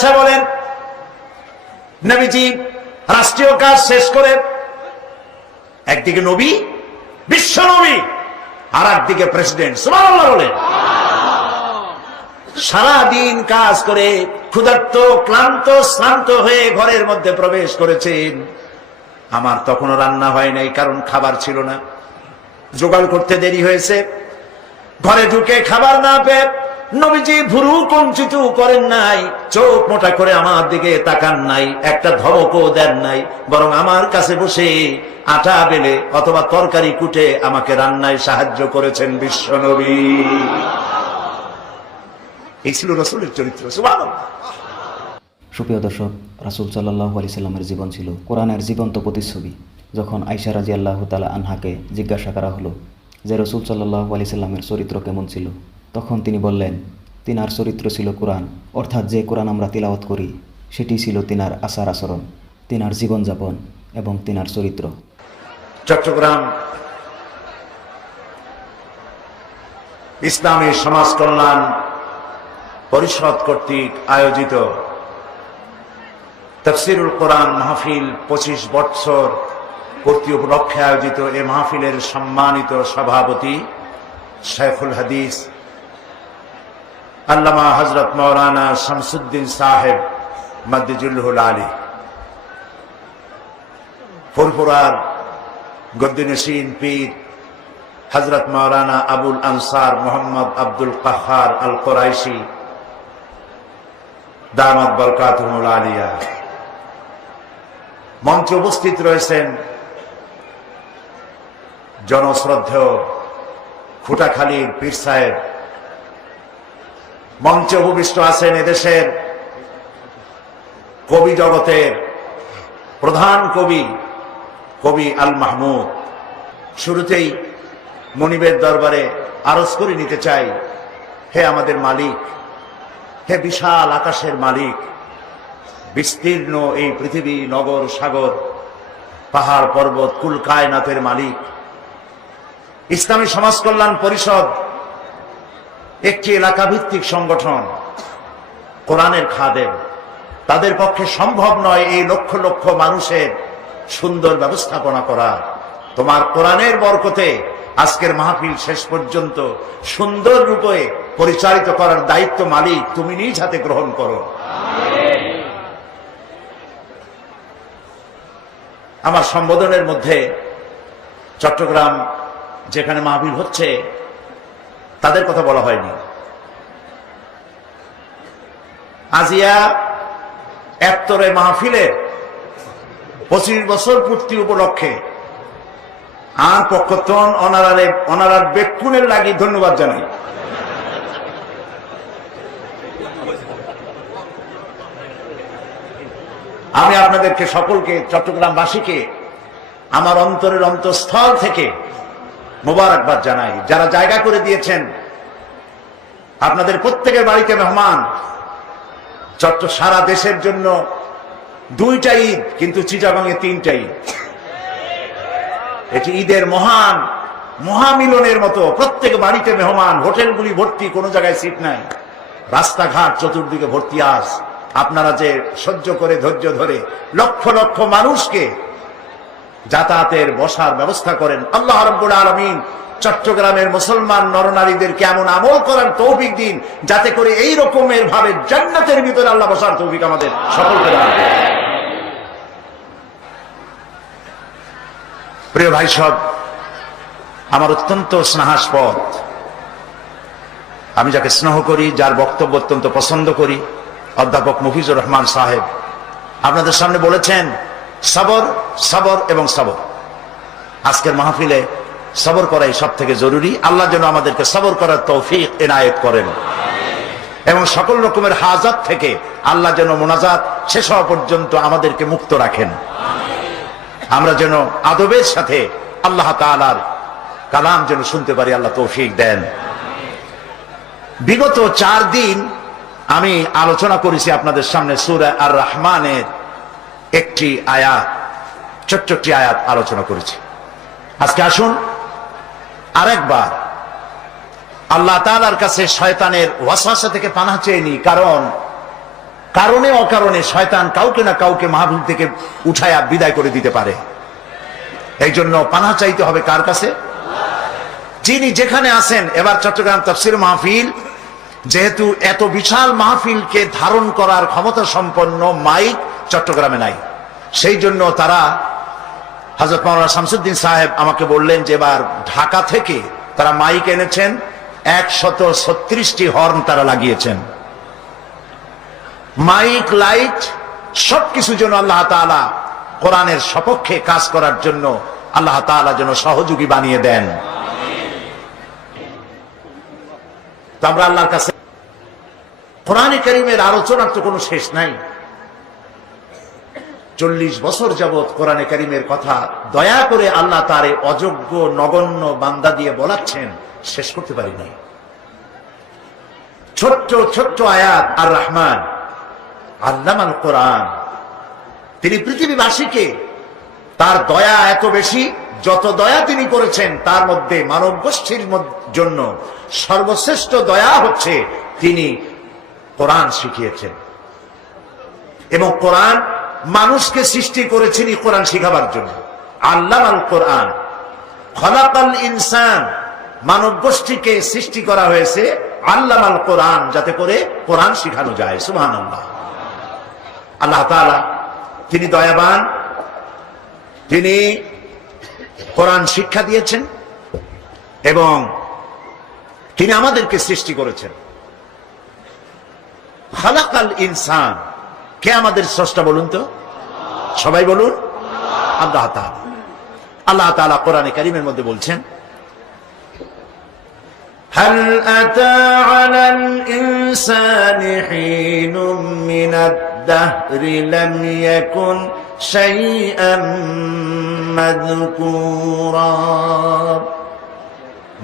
আয়েশা বলেন, নবীজি রাষ্ট্রীয় কাজ শেষ করে একদিকে নবী, বিশ্ব নবী, আর একদিকে প্রেসিডেন্ট, সুবহানাল্লাহ বলেন, সারাদিন কাজ করে ক্ষুধার্ত ক্লান্ত শ্রান্ত হয়ে ঘরের মধ্যে প্রবেশ করেছেন। আমার তখনও রান্না হয় নাই, কারণ খাবার ছিল না, জোগাড় করতে দেরি হয়েছে। ঘরে ঢুকে খাবার না পেয়ে নবীজি ভুরু কুঞ্চিত করেন নাই, চোখ মোটা করে আমার দিকে তাকান নাই, একটা ধমকও দেন নাই, বরং আমার কাছে বসে আটা বেলে অথবা তরকারি কুটে আমাকে রান্নায় সাহায্য করেছেন বিশ্ব নবী। এই ছিল রাসূলের চরিত্র। সুবহানাল্লাহ। সুপ্রিয় দর্শক, রাসূল সাল্লাল্লাহু আলাইহি সাল্লামের জীবন ছিল কোরআনের জীবন্ত প্রতিচ্ছবি। যখন আয়েশা রাদিয়াল্লাহু তাআলা আনহাকে জিজ্ঞাসা করা হলো যে রাসূল সাল্লাল্লাহু আলাইহি সাল্লামের চরিত্র কেমন ছিল, তখন তিনি বললেন, তিনার চরিত্র ছিল কোরআন, অর্থাৎ যে কোরআন আমরা তিলাওয়াত করি সেটি ছিল তিনার আচার আচরণ, তিনার জীবনযাপন এবং তিনার চরিত্র। চট্টগ্রাম ইসলামী সমাজ কল্যাণ পরিষদ কর্তৃক আয়োজিত তাফসীরুল কোরআন মাহফিল 25 বছর পূর্তি উপলক্ষে আয়োজিত এই মাহফিলের সম্মানিত সভাপতি শেখুল হাদিস আল্লামা হযরত মাওলানা শামসুদ্দিন সাহেব মাদ্দিজুল্লাহুল আলী, ফুরফুরার গদ্দিনশীন পীর হযরত মাওলানা আবুল আনসার মোহাম্মদ আব্দুল কাহ্হার আল কুরাইশি দামাত বরকাতুহুল আলিয়া, মঞ্চে উপস্থিত রয়েছেন জনশ্রদ্ধেয় খুঁটাখালীর পীর সাহেব, মঞ্চে উপবিষ্ট আছেন এদেশের কবি জগতের প্রধান কবি কবি আল মাহমুদ। শুরুতেই মনিবের দরবারে আরজ করে নিতে চাই, হে আমাদের মালিক, হে বিশাল আকাশের মালিক, বিস্তীর্ণ এই পৃথিবী, নগর সাগর, পাহাড় পর্বত, কুল কায়নাতের মালিক, ইসলামী সমাজ কল্যাণ পরিষদ একটি এলাকা ভিত্তিক সংগঠন, কোরআনের খাদেম, তাদের পক্ষে সম্ভব নয় এই লক্ষ লক্ষ মানুষের সুন্দর ব্যবস্থাপনা করা। তোমার কোরআনের বরকতে আজকের মাহফিল শেষ পর্যন্ত সুন্দর রূপে পরিচালিত করার দায়িত্ব মালিক তুমি নিজ হাতে গ্রহণ করো। আমার সম্বোধনের মধ্যে চট্টগ্রাম যেখানে মাহফিল হচ্ছে তাদের কথা বলা হয়নি। আজিয়া এত্তরে মাহফিলের 25 বছর পূর্তি উপলক্ষে আর পক্ষতন অনারার বেক্ষুনের লাগি ধন্যবাদ জানাই। আমি আপনাদেরকে সকলকে, চট্টগ্রামবাসীকে আমার অন্তরের অন্তঃস্থল থেকে মোবারকবাদ জানাই। যারা জায়গা করে দিয়েছেন, আপনাদের প্রত্যেকের বাড়িতে মেহমান, সারা দেশের জন্য 2টা ঈদ, কিন্তু চিটাগাংয়ে 3টা ঈদ। এটি ঈদের মহামিলনের মতো, প্রত্যেক বাড়িতে মেহমান, হোটেলগুলি ভর্তি, কোনো জায়গায় সিট নাই, রাস্তাঘাট চতুর্দিকে ভর্তি। আস আপনারা যে সহ্য করে ধৈর্য ধরে লক্ষ লক্ষ মানুষকে যাতায়াতের বসার ব্যবস্থা করেন, আল্লাহ রাব্বুল আলামিন চট্টগ্রামের মুসলমান নরনারীদেরকে এমন আমল করার তৌফিক দিন যাতে করে এই রকমের ভাবে জান্নাতের ভিতরে আল্লাহ বসার তৌফিক আমাদের সকলকে দান করেন। প্রিয় ভাই সব, আমার অত্যন্ত স্নেহাস্পদ, আমি যাকে স্নেহ করি, যার বক্তব্য অত্যন্ত পছন্দ করি, অধ্যাপক মফিজুর রহমান সাহেব আপনাদের সামনে বলেছেন সবর, সবর এবং সবর। আজকের মাহফিলে সবর করাই সব থেকে জরুরি। আল্লাহ যেন আমাদেরকে সবর করার তৌফিক এনায়েত করেন এবং সকল রকমের হাজাত থেকে আল্লাহ যেন মোনাজাত শেষ হওয়া পর্যন্ত আমাদেরকে মুক্ত রাখেন। আমরা যেন আদবের সাথে আল্লাহ তাআলার কালাম যেন শুনতে পারি, আল্লাহ তৌফিক দেন। বিগত 4 দিন আমি আলোচনা করেছি আপনাদের সামনে সূরা আর রহমানের একটি আয়াত, ছোট্ট একটি আয়াত আলোচনা করেছি। আজকে আসুন আরেকবার আল্লাহ তাআলার কাছে শয়তানের ওয়াসওয়াসা থেকে পানাহ চেয়ে নিই, কারণ কারণে অকারণে শয়তান কাউকে না কাউকে মাহফিল থেকে উঠায়া বিদায় করে দিতে পারে। এই জন্য পানাহ চাইতে হবে কার কাছে? যিনি যেখানে আছেন। এবার চট্টগ্রাম তাফসীর মাহফিল যেহেতু এত বিশাল মাহফিলকে ধারণ করার ক্ষমতা সম্পন্ন মাইক চট্টগ্রামে নাই, সেই জন্য তারা হযরত মাওলানা শামসুদ্দিন সাহেব আমাকে বললেন যে এবার ঢাকা থেকে তারা মাইক এনেছেন, 136টি হর্ন তারা লাগিয়েছেন। মাইক, লাইট সবকিছু যেন আল্লাহ তাআলা কোরআনের সপক্ষে কাজ করার জন্য আল্লাহ তাআলা যেন সহযোগী বানিয়ে দেন। তো আমরা আল্লাহর কাছে কোরআনে কারীমের আলোচনার তো কোনো শেষ নাই। 40 বছর যাবৎ কোরআনে কারীমের কথা দয়া করে আল্লাহ তারে অযোগ্য নগণ্য বান্দা দিয়ে বলাচ্ছেন, শেষ করতে পারি নাই। ছোট্ট ছোট্ট আয়াত। আর রহমান আল্লামাল কোরআন, তিনি পৃথিবীবাসীকে, তার দয়া এত বেশি, যত দয়া তিনি করেছেন তার মধ্যে মানব গোষ্ঠীর জন্য সর্বশ্রেষ্ঠ দয়া হচ্ছে তিনি কোরআন শিখিয়েছেন। এবং কোরআন মানুষকে সৃষ্টি করেছেন কোরআন শিখাবার জন্য। আল্লামাল কোরআন, খলাকাল ইনসান, মানব গোষ্ঠীকে সৃষ্টি করা হয়েছে আল্লামাল কোরআন, যাতে করে কোরআন শিখানো যায়। সুবহানাল্লাহ। আল্লাহ তাআলা তিনি দয়াবান, তিনি কোরআন শিক্ষা দিয়েছেন এবং তিনি আমাদেরকে সৃষ্টি করেছেন। খালাকাল ইনসান, কে আমাদের স্রষ্টা বলুন তো? সবাই বলুন, আল্লাহ তাআলা। আল্লাহ তাআলা কোরআনে কারীমের মধ্যে বলছেন, হাল আতা আলাল ইনসানি হিনুম মিনাদ দাহরি লাম ইয়াকুন শাইআম মাযকুরা।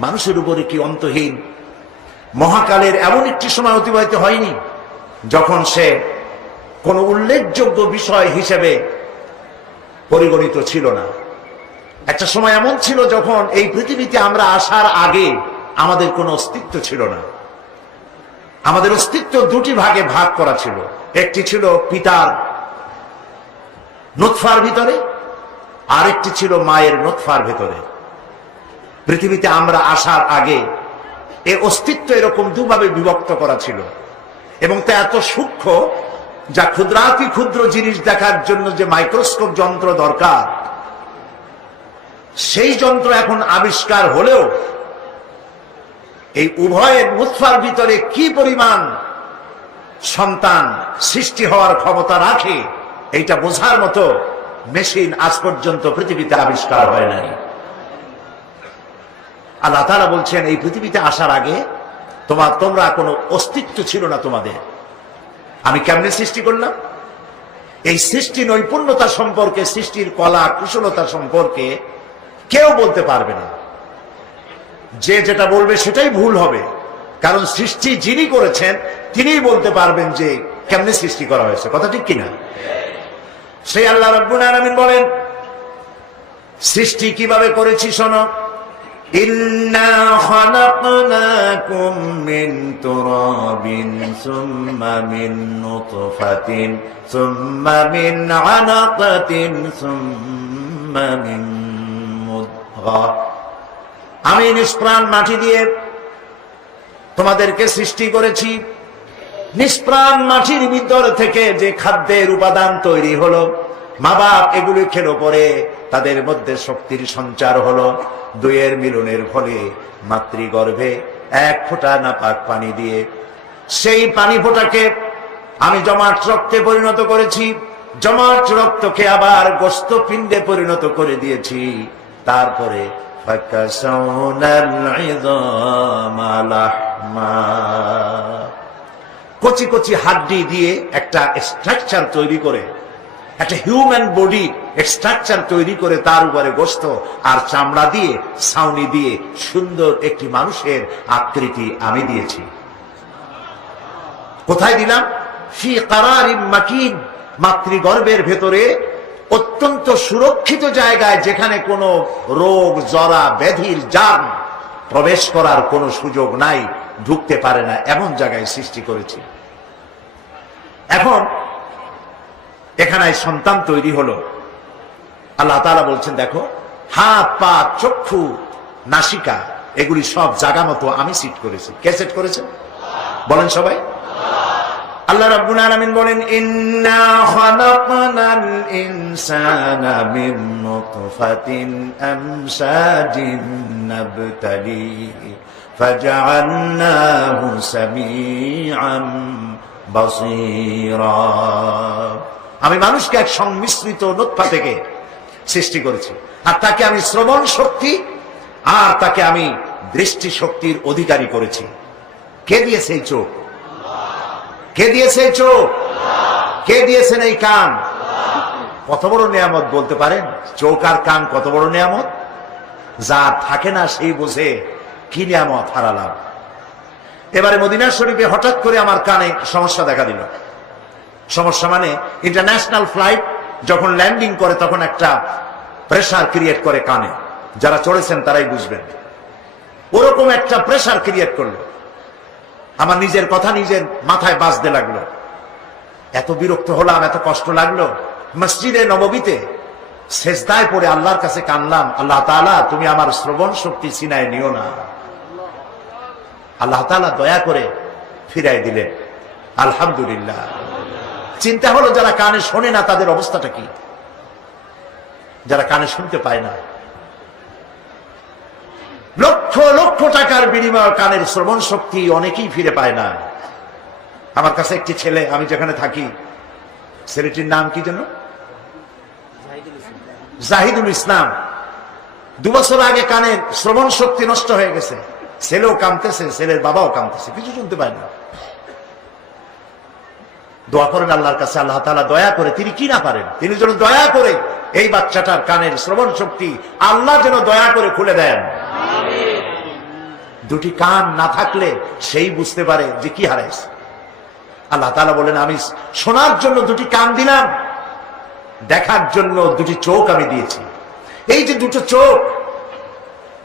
মানুষের উপরে কি অন্তহীন মহাকালের এমন একটি সময় অতিবাহিত হয়নি যখন সে কোন উল্লেখযোগ্য বিষয় হিসেবে পরিগণিত ছিল না। একটা সময় এমন ছিল যখন এই পৃথিবীতে আমরা আসার আগে আমাদের কোনো অস্তিত্ব ছিল না। আমাদের অস্তিত্ব দুটি ভাগে ভাগ করা ছিল। একটি ছিল পিতার নুতফার ভিতরে, আরেকটি ছিল মায়ের নুতফার ভিতরে। পৃথিবীতে আমরা আসার আগে এই অস্তিত্ব এরকম দুভাবে বিভক্ত করা ছিল এবং তা এত সূক্ষ্ম যা ক্ষুদ্রাতি ক্ষুদ্র জিনিস দেখার জন্য যে মাইক্রোস্কোপ যন্ত্র দরকার, সেই যন্ত্র এখন আবিষ্কার হলেও এই উভয়ের নুতফার ভিতরে কি পরিমাণ সন্তান সৃষ্টি হওয়ার ক্ষমতা রাখে এইটা বোঝার মতো মেশিন আজ পর্যন্ত পৃথিবীতে আবিষ্কার হয় নাই। আল্লাহ তাআলা বলছেন এই পৃথিবীতে আসার আগে তোমরা কোনো অস্তিত্ব ছিল না তোমাদের। আমি কেমনে সৃষ্টি করলাম? এই সৃষ্টি নৈপুণ্যতা সম্পর্কে, সৃষ্টির কলা কুশলতা সম্পর্কে কেউ বলতে পারবে না। যে যেটা বলবে সেটাই ভুল হবে, কারণ সৃষ্টি যিনি করেছেন তিনিই বলতে পারবেন যে কেমনে সৃষ্টি করা হয়েছে। কথা ঠিক কিনা? সেই আল্লাহ রাব্বুল আলামিন বলেন সৃষ্টি কিভাবে করেছি শোনো। ইন্না খালাকনাকুম মিন তুরাবিন সুম্মা মিন নুতফাতিন সুম্মা মিন আলাকাতিন সুম্মা মিন মুদগা। আমি নিষ্প্রাণ মাটি দিয়ে তোমাদেরকে সৃষ্টি করেছি। নিষ্প্রাণ মাটির ভিতর থেকে যে খাদ্যের উপাদান তৈরি হলো, মা বাপ এগুলি খেলো পরে তাদের মধ্যে শক্তির সঞ্চার হলো। দুয়ের মিলনের ফলে মাতৃগর্ভে এক ফোঁটা নাপাক পানি দিয়ে সেই পানি ফোঁটাকে আমি জমাট রক্তে পরিণত করেছি। জমাট রক্তকে আবার গোস্ত পিণ্ডে পরিণত করে দিয়েছি। তারপরে কচি কচি হাড্ডি দিয়ে একটা স্ট্রাকচার তৈরি করে, একটা হিউম্যান বডি স্ট্রাকচার তৈরি করে তার উপরে গোস্ত আর চামড়া দিয়ে ছাউনি দিয়ে সুন্দর একটি মানুষের আকৃতি আমি দিয়েছি। কোথায় দিলাম? ফি কারারিম মাকিন, মাতৃগর্ভের ভেতরে অত্যন্ত সুরক্ষিত জায়গায়, যেখানে কোনো রোগ জরা ব্যাধির জার্ম প্রবেশ করার কোনো সুযোগ নাই, ঢুকতে পারে না, এমন জায়গায় সৃষ্টি করেছি। এখন এখানে সন্তান তৈরি হলো, আল্লাহ তাআলা বলছেন দেখো হাত পা চক্ষু নাসিকা এগুলি সব জায়গা মতো আমি সেট করেছি। কে সেট করেছে বলেন সবাই? আল্লাহ রাব্বুল আলামিন বলেন ইন্না খালাকনাল ইনসানা মিন নুতফাতিন আমশাজিন নাবতালিহি ফাজআলনাহু সামিআন বাসীরা। আমি মানুষকে এক সংমিশ্রিত নুতফা থেকে সৃষ্টি করেছি, আর তাকে আমি শ্রবণ শক্তি আর তাকে আমি দৃষ্টি শক্তির অধিকারী করেছি। কে দিয়েছে এই চোখ? কে দিয়েছে এই চোখ? কে দিয়েছেন এই কান? কত বড় নিয়ামত বলতে পারেন? চোখ আর কান কত বড় নিয়ামত! যা থাকে না সেই বোঝে কি নিয়ামত হারালাম। এবারে মদিনা শরীফে হঠাৎ করে আমার কানে সমস্যা দেখা দিল। সমস্যা মানে ইন্টারন্যাশনাল ফ্লাইট যখন ল্যান্ডিং করে তখন একটা প্রেসার ক্রিয়েট করে কানে, যারা চড়েছেন তারাই বুঝবেন। ওরকম একটা প্রেসার ক্রিয়েট করলো, আমার নিজের কথা নিজের মাথায় বাজতে লাগলো। এত বিরক্ত হলাম, এত কষ্ট লাগলো। মসজিদে নববীতে সেজদায় পড়ে আল্লাহর কাছে কানলাম, আল্লাহ তাআলা তুমি আমার শ্রবণ শক্তি ছিনায় নিও না। আল্লাহ তাআলা দয়া করে ফিরাই দিলেন, আলহামদুলিল্লাহ। চিন্তা হলো যারা কানে শোনে না তাদের অবস্থাটা কি? যারা কানে শুনতে পায় না, লক্ষ লক্ষ টাকার বিনিময়ে কানের শ্রবণ শক্তি অনেকেই ফিরে পায় না। আমার কাছে একটি ছেলে, আমি যেখানে থাকি, ছেলেটির নাম কি যেন? জাহিদুল ইসলাম। 2 বছর আগে কানের শ্রবণ শক্তি নষ্ট হয়ে গেছে। ছেলেও কাঁদতেছে, ছেলের বাবাও কাঁদতেছে, কিছু শুনতে পায় না। দোয়া করেন আল্লাহর কাছে, আল্লাহ তাআলা দয়া করে, তিনি কি না পারেন, তিনি যেন দয়া করে এই বাচ্চাটার কানের শ্রবণ শক্তি আল্লাহ যেন দয়া করে খুলে দেন। দুটি কান না থাকলে সেই বুঝতে পারে যে কি হারাইছে। আল্লাহ তাআলা বলেন আমি শোনার জন্য দুটি কান দিলাম, দেখার জন্য দুটি চোখ আমি দিয়েছি। এই যে দুটো চোখ,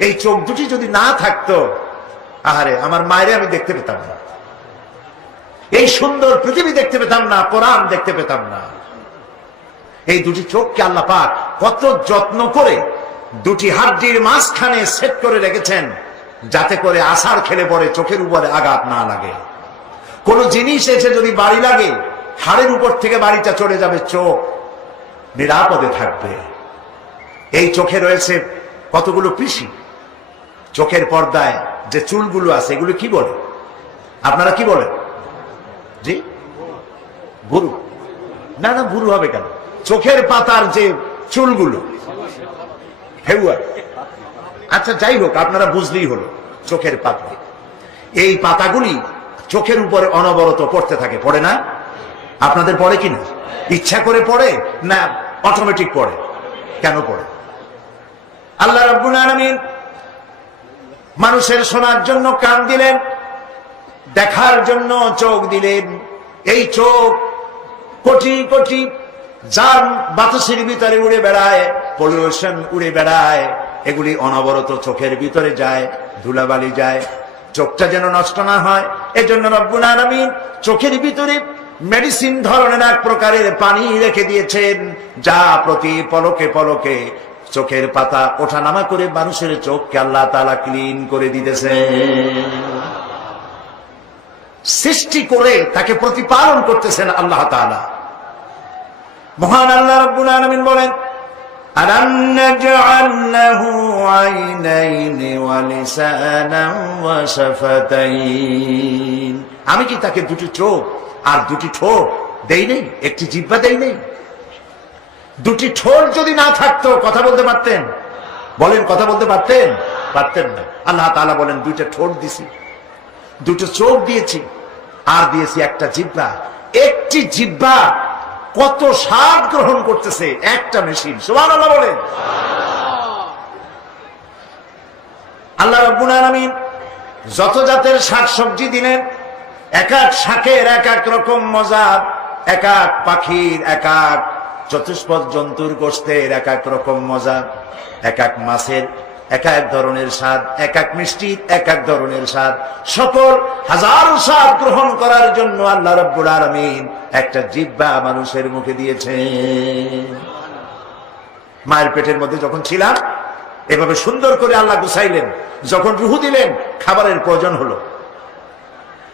এই চোখ দুটি যদি না থাকতো, আহারে আমার মায়েরে আমি দেখতে পেতাম না, এই সুন্দর পৃথিবী দেখতে পেতাম না, কোরআন দেখতে পেতাম না। এই দুটি চোখকে আল্লাহ পাক কত যত্ন করে দুটি হাড্ডির মাঝখানে সেট করে রেখেছেন, যাতে করে আছাড় খেলে পরে চোখের উপরে আঘাত না লাগে। কোন জিনিস এসে যদি বাড়ি লাগে, হাড়ের উপর থেকে বাড়িটা চলে যাবে, চোখ নিরাপদে থাকবে। এই চোখে রয়েছে কতগুলো পিসি। চোখের পর্দায় যে চুলগুলো আছে এগুলো কি বলে? আপনারা কি বলেন? জি, ভুরু। না না, ভুরু হবে কেন? চোখের পাতার যে চুলগুলো, ফেউয়া। আচ্ছা যাই হোক, আপনারা বুঝলেই হলো। চোখের পাতা, এই পাতাগুলি চোখের উপরে অনবরত পড়তে থাকে, পড়ে না? আপনাদের পড়ে কিনা? ইচ্ছা করে পড়ে না অটোমেটিক পড়ে? কেন পড়ে? আল্লাহ রাব্বুল আলামিন মানুষের শোনার জন্য কান দিলেন, দেখার জন্য চোখ দিলেন। এই চোখ কোটি কোটি যার বাতাসের ভিতরে উড়ে বেড়ায়, পলিউশন উড়ে বেড়ায়, এগুলি অনবরত চোখের ভিতরে যায়, ধুলাবালি যায়। চোখটা যেন নষ্ট না হয়, এজন্য রব্বুল আলামিন চোখের ভিতরে মেডিসিন ধরনের এক প্রকারের পানি রেখে দিয়েছেন, যা প্রতি পলকে পলকে চোখের পাতা ওঠানামা করে মানুষের চোখকে আল্লাহ তাআলা ক্লিন করে দিতেছে। সৃষ্টি করে তাকে প্রতিপালন করতেছেন আল্লাহ তাআলা। মহান আল্লাহ রাব্বুল আলামিন বলেন, আলাম নাজআল লাহু আইনাইনি ওয়া লিসানান ওয়া শাফাতাইন। আমি কি তাকে দুটি চোখ আর দুটি ঠোঁট দেই নাই? একটি জিহ্বা দেই নাই? দুটি ঠোঁট যদি না থাকতো কথা বলতে পারতেন? বলেন, কথা বলতে পারতেন? পারতেন না। আল্লাহ তাআলা বলেন দুইটা ঠোঁট দিছি, দুটো চোখ দিয়েছি, আর দিয়েছি একটা জিহ্বা। একটি জিহ্বা কত স্বাদ গ্রহণ করতেছে একটা মেশিন। সুবহানাল্লাহ বলেন। আল্লাহ রাব্বুল আলামিন যত জাতের শাকসবজি দিলেন, এক এক শাকের এক এক রকম মজা, এক এক পাখির এক এক চতুষ্পদ জন্তুর গোশতের এক এক রকম মজা, এক এক মাছের এক এক ধরনের স্বাদ, এক এক মিষ্টির এক এক ধরনের স্বাদ। সকল হাজারো স্বাদ গ্রহণ করার জন্য আল্লাহ রাব্বুল আলামিন একটা জিহ্বা মানুষের মুখে দিয়েছেন। মায়ের পেটের মধ্যে যখন ছিলাম এভাবে সুন্দর করে আল্লাহ গুছাইলেন। যখন রুহু দিলেন খাবারের প্রয়োজন হলো।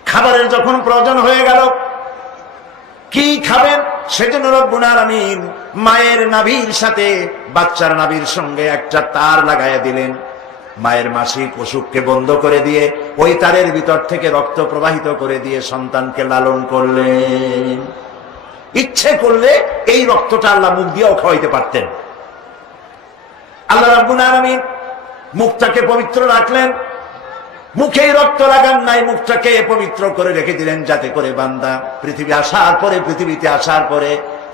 খাবারের যখন প্রয়োজন হয়ে গেল, কি খাবেন? সেজন্য রব্বুল আলামিন মায়ের নাভির সাথে বাচ্চার নাভির সঙ্গে একটা তার লাগাইয়া দিলেন। মায়ের মাসিক অসুখকে বন্ধ করে দিয়ে ওই তারের ভিতর থেকে রক্ত প্রবাহিত করে দিয়ে সন্তানকে লালন করলেন। ইচ্ছে করলে এই রক্তটা আল্লাহ মুখ দিয়েও খাওয়াইতে পারতেন। আল্লাহ রাব্বুল আলামিন মুখটাকে পবিত্র রাখলেন, মুখে রক্ত লাগান নাই, মুখটাকে পবিত্র করে রেখে দিলেন, যাতে করে বান্দা পৃথিবীতে আসার পরে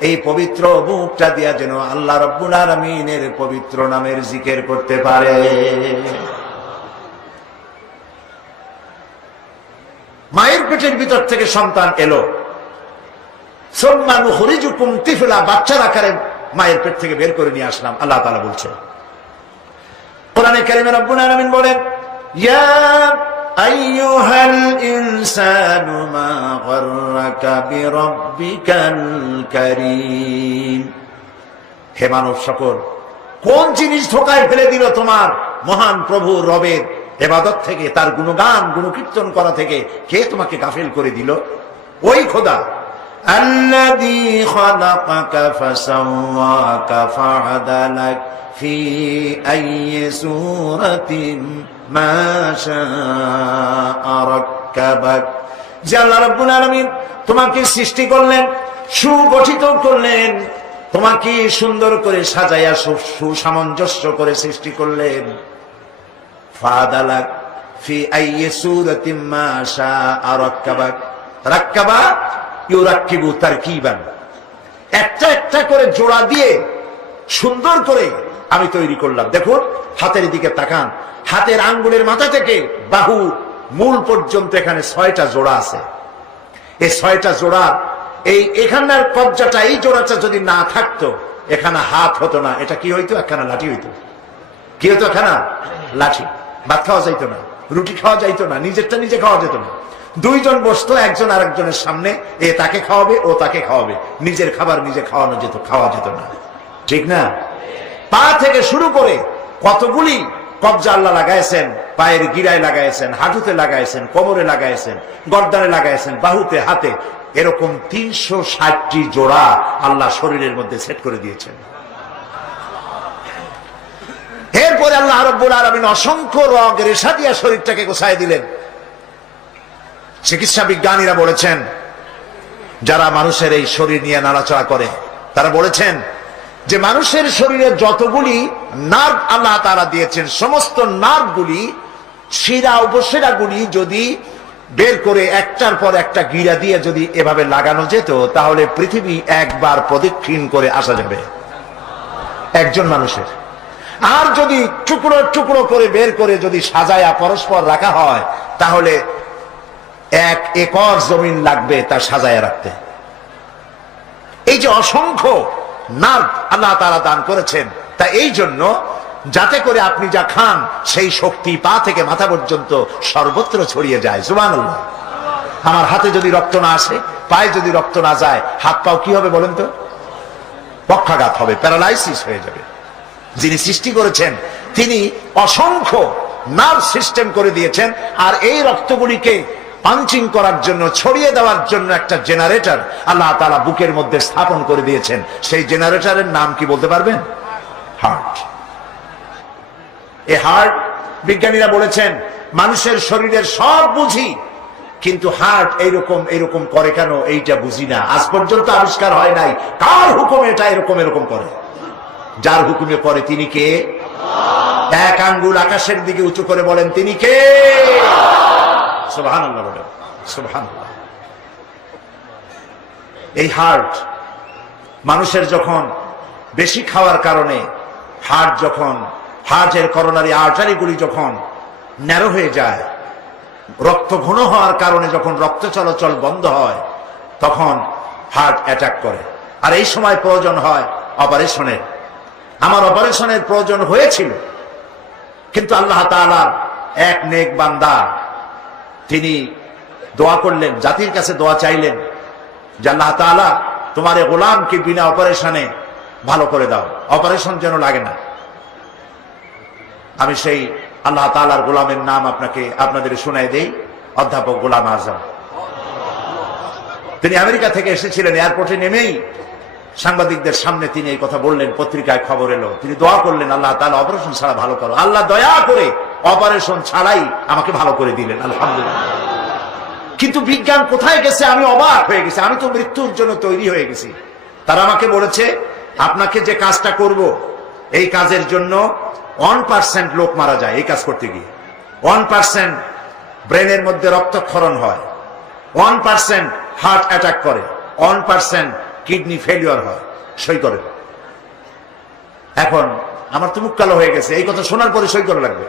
এই পবিত্র মুখটা দিয়া যেন আল্লাহ রাব্বুল আলামিনের পবিত্র নামের জিকির করতে পারে। মায়ের পেটের ভিতর থেকে সন্তান এলো, সুম্মা নুখরিজুকুম তিফলা, বাচ্চার আকারে মায়ের পেট থেকে বের করে নিয়ে আসলাম। আল্লাহ তাআলা বলছেন কোরআনে কারিমে, রব্বুল আলামিন বলেন, ইয়া আইয়ুহাল ইনসানু মা গাররাকা বিরাব্বিকাল কারীম। হে মানব সকল, কোন জিনিস ধোঁকায় ফেলে দিল তোমার মহান প্রভু রবের ইবাদত থেকে, তার গুণগান গুণকীর্তন করা থেকে? কে তোমাকে গাফেল করে দিল? ওই খোদা। আল্লাযী খালাকাকা ফাসাওয়াকা ফাআদালাক ফি আইয়ি সূরাতিন মা শাআ রাক্কাবাক। যে আল্লাহ রাব্বুল আলামিন তোমাকে সৃষ্টি করলেন, সুগঠিত করলেন, তোমাকে সুন্দর করে সাজাইয়া সুসামঞ্জস্য করে সৃষ্টি করলেন। ফাআদালাক ফি আইয়ি সূরাতিন মা শাআ রাক্কাবাক। রাক্কাবা ইউরাক্কিবু তারকিবান, একটা একটা করে জোড়া দিয়ে সুন্দর করে আমি তৈরি করলাম। দেখুন হাতের দিকে তাকান, হাতের আঙ্গুলের মাথা থেকে বাহু মূল পর্যন্ত এখানে 6টা জোড়া আছে। এই 6টা জোড়া, এখানকার কবজাটা, এই জোড়াটা যদি না থাকতো এখানে হাত হতো না। এটা কি হইতো? একখানা লাঠি হইতো। কি হতো? একখানা লাঠি। ভাত খাওয়া যাইতো না, রুটি খাওয়া যাইতো না, নিজেরটা নিজে খাওয়া যেত না। দুইজন বসতো একজন আরেকজনের সামনে, এ তাকে খাওয়াবে, ও তাকে খাওয়াবে। নিজের খাবার নিজে খাওয়া যেত না, ঠিক না? পা থেকে শুরু করে কতগুলি কবজা আল্লাহ লাগাইছেন। পায়ের গিরায় লাগাইছেন, হাঁটুতে লাগাইছেন, কোমরে লাগাইছেন, গর্দানে লাগাইছেন, বাহুতে, হাতে, এরকম 360টি জোড়া আল্লাহ শরীরের মধ্যে সেট করে দিয়েছেন। এরপরে আল্লাহ রাব্বুল আলামিন অসংখ্য রগ রেশা দিয়া শরীরটাকে গোছায় দিলেন। চিকিৎসা বিজ্ঞানীরা বলেছেন, যারা মানুষের এই শরীর নিয়ে নাড়াচাড়া করে, তারা বলেছেন যে মানুষের শরীরে যতগুলি নার্ভ আল্লাহ তাআলা দিয়েছেন, সমস্ত নার্ভগুলি, শিরা উপশিরাগুলি যদি বের করে একটার পর একটা গিরা দিয়ে যদি এভাবে লাগানো যেত, তাহলে পৃথিবী একবার প্রদক্ষিণ করে আসা যাবে একজন মানুষের। আর যদি টুকরো টুকরো করে বের করে যদি সাজায়া পরস্পর রাখা হয়, তাহলে 1 একর জমিন লাগবে তা সাজায়া রাখতে। এই যে অসংখ্য নার্ভ আল্লাহ তাআলা দান করেছেন, তা এই জন্য যাতে করে আপনি যা খান সেই শক্তি পা থেকে মাথা পর্যন্ত সর্বত্র ছড়িয়ে যায়। সুবহানাল্লাহ। আমার হাতে যদি রক্ত না আসে, পায়ে যদি রক্ত না যায়, হাত পাও কি হবে বলেন তো? পক্ষাঘাত হবে, প্যারালাইসিস হয়ে যাবে। যিনি সৃষ্টি করেছেন তিনি অসংখ্য নার্ভ সিস্টেম করে দিয়েছেন, আর এই রক্তগুলিকে পাঞ্চিং করার জন্য, ছড়িয়ে দেওয়ার জন্য একটা জেনারেটর আল্লাহ তাআলা বুকের মধ্যে স্থাপন করে দিয়েছেন। সেই জেনারেটরের নাম কি বলতে পারবেন? হার্ট। এই হার্ট, বিজ্ঞানীরা বলেছেন মানুষের শরীরের সব বুঝি, কিন্তু হার্ট এইরকম করে কেন এইটা বুঝি না। আজ পর্যন্ত আবিষ্কার হয় নাই কার হুকুমে এটা এরকম করে। যার হুকুমে করে তিনি কে? এক আঙ্গুল আকাশের দিকে উঁচু করে বলেন, তিনি কে? সুবহানাল্লাহ বলেন, সুবহানাল্লাহ। এই হার্ট মানুষের যখন বেশি খাওয়ার কারণে হার্টের করোনারি আর্টারিগুলি যখন ন্যারো হয়ে যায়, রক্ত ঘন হওয়ার কারণে যখন রক্ত চলাচল বন্ধ হয়, তখন হার্ট অ্যাটাক করে। আর এই সময় প্রয়োজন হয় অপারেশনের। আমার অপারেশনের প্রয়োজন হয়েছিল, কিন্তু আল্লাহ তাআলার এক নেক বান্দা তিনি দোয়া করলেন, জাতির কাছে দোয়া চাইলেন যে আল্লাহ তাআলা তোমার এই গোলামকে বিনা অপারেশনে ভালো করে দাও, অপারেশন যেন লাগে না। আমি সেই আল্লাহ তাআলার গোলামের নাম আপনাদের শোনায় দেই, অধ্যাপক গোলাম আজম। তিনি আমেরিকা থেকে এসেছিলেন, এয়ারপোর্টে নেমেই সাংবাদিকদের সামনে তিনি এই কথা বললেন, পত্রিকায় খবর এলো। তিনি দোয়া করলেন, আল্লাহ তাআলা অপারেশন ছাড়া ভালো করো। আল্লাহ দয়া করে অপারেশন ছাড়াই আমাকে ভালো করে দিলেন, আলহামদুলিল্লাহ। কিন্তু বিজ্ঞান কোথায় গেছে আমি অবাক হয়ে গেছি। আমি তো মৃত্যুর জন্য তৈরি হয়ে গেছি। তারা আমাকে বলেছে, আপনাকে যে কাজটা করব এই কাজের জন্য 1% লোক মারা যায় এই কাজ করতে গিয়ে। 1% ব্রেনের মধ্যে রক্তক্ষরণ হয়, 1% হার্ট অ্যাটাক করে, 1% কিডনি ফেলিওর হয়। সই করে। এখন আমার তো মুখ কালো হয়ে গেছে, এই কথা শোনার পরে সই করা লাগবে।